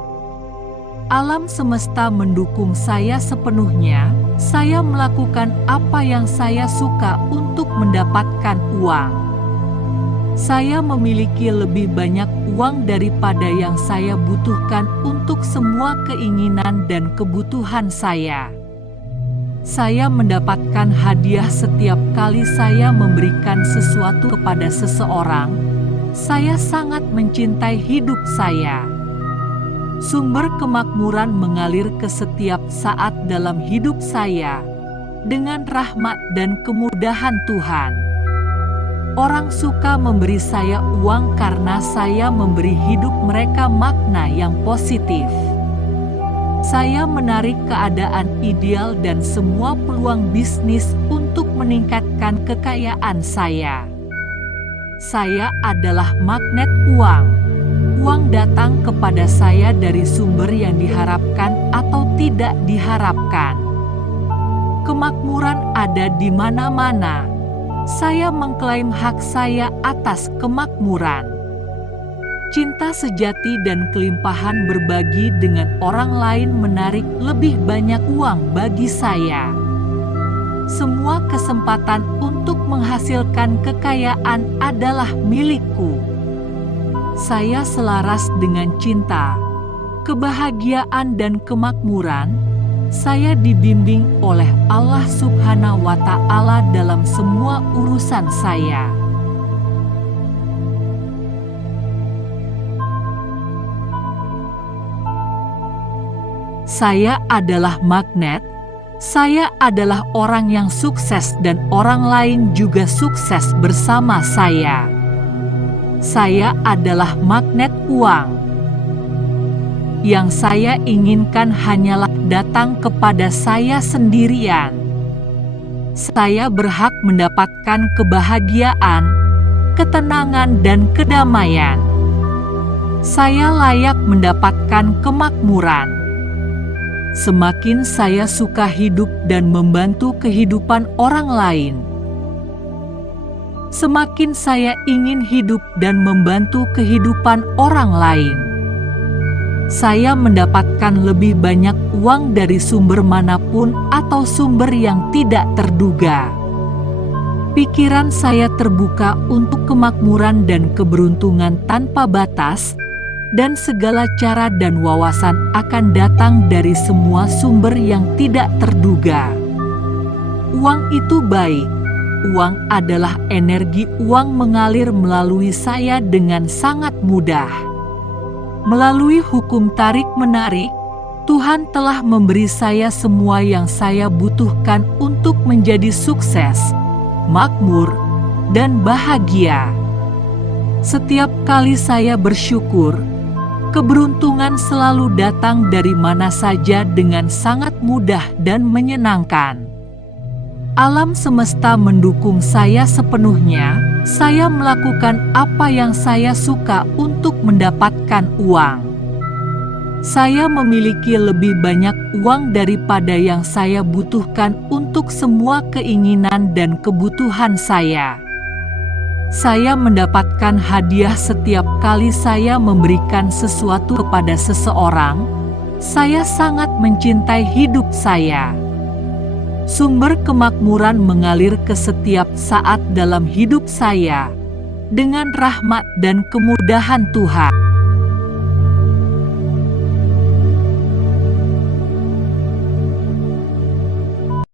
Alam semesta mendukung saya sepenuhnya. Saya melakukan apa yang saya suka untuk mendapatkan uang. Saya memiliki lebih banyak uang daripada yang saya butuhkan untuk semua keinginan dan kebutuhan saya. Saya mendapatkan hadiah setiap kali saya memberikan sesuatu kepada seseorang. Saya sangat mencintai hidup saya. Sumber kemakmuran mengalir ke setiap saat dalam hidup saya dengan rahmat dan kemudahan Tuhan. Orang suka memberi saya uang karena saya memberi hidup mereka makna yang positif. Saya menarik keadaan ideal dan semua peluang bisnis untuk meningkatkan kekayaan saya. Saya adalah magnet uang. Uang datang kepada saya dari sumber yang diharapkan atau tidak diharapkan. Kemakmuran ada di mana-mana. Saya mengklaim hak saya atas kemakmuran. Cinta sejati dan kelimpahan berbagi dengan orang lain menarik lebih banyak uang bagi saya. Semua kesempatan untuk menghasilkan kekayaan adalah milikku. Saya selaras dengan cinta, kebahagiaan, dan kemakmuran. Saya dibimbing oleh Allah Subhanahu wa Ta'ala dalam semua urusan saya. Saya adalah magnet. Saya adalah orang yang sukses dan orang lain juga sukses bersama saya. Saya adalah magnet uang. Yang saya inginkan hanyalah datang kepada saya sendirian. Saya berhak mendapatkan kebahagiaan, ketenangan, dan kedamaian. Saya layak mendapatkan kemakmuran. Semakin saya suka hidup dan membantu kehidupan orang lain, semakin saya ingin hidup dan membantu kehidupan orang lain. Saya mendapatkan lebih banyak uang dari sumber manapun atau sumber yang tidak terduga. Pikiran saya terbuka untuk kemakmuran dan keberuntungan tanpa batas, dan segala cara dan wawasan akan datang dari semua sumber yang tidak terduga. Uang itu baik. Uang adalah energi. Uang mengalir melalui saya dengan sangat mudah. Melalui hukum tarik-menarik, Tuhan telah memberi saya semua yang saya butuhkan untuk menjadi sukses, makmur, dan bahagia. Setiap kali saya bersyukur, keberuntungan selalu datang dari mana saja dengan sangat mudah dan menyenangkan. Alam semesta mendukung saya sepenuhnya. Saya melakukan apa yang saya suka untuk mendapatkan uang. Saya memiliki lebih banyak uang daripada yang saya butuhkan untuk semua keinginan dan kebutuhan saya. Saya mendapatkan hadiah setiap kali saya memberikan sesuatu kepada seseorang. Saya sangat mencintai hidup saya. Sumber kemakmuran mengalir ke setiap saat dalam hidup saya dengan rahmat dan kemudahan Tuhan.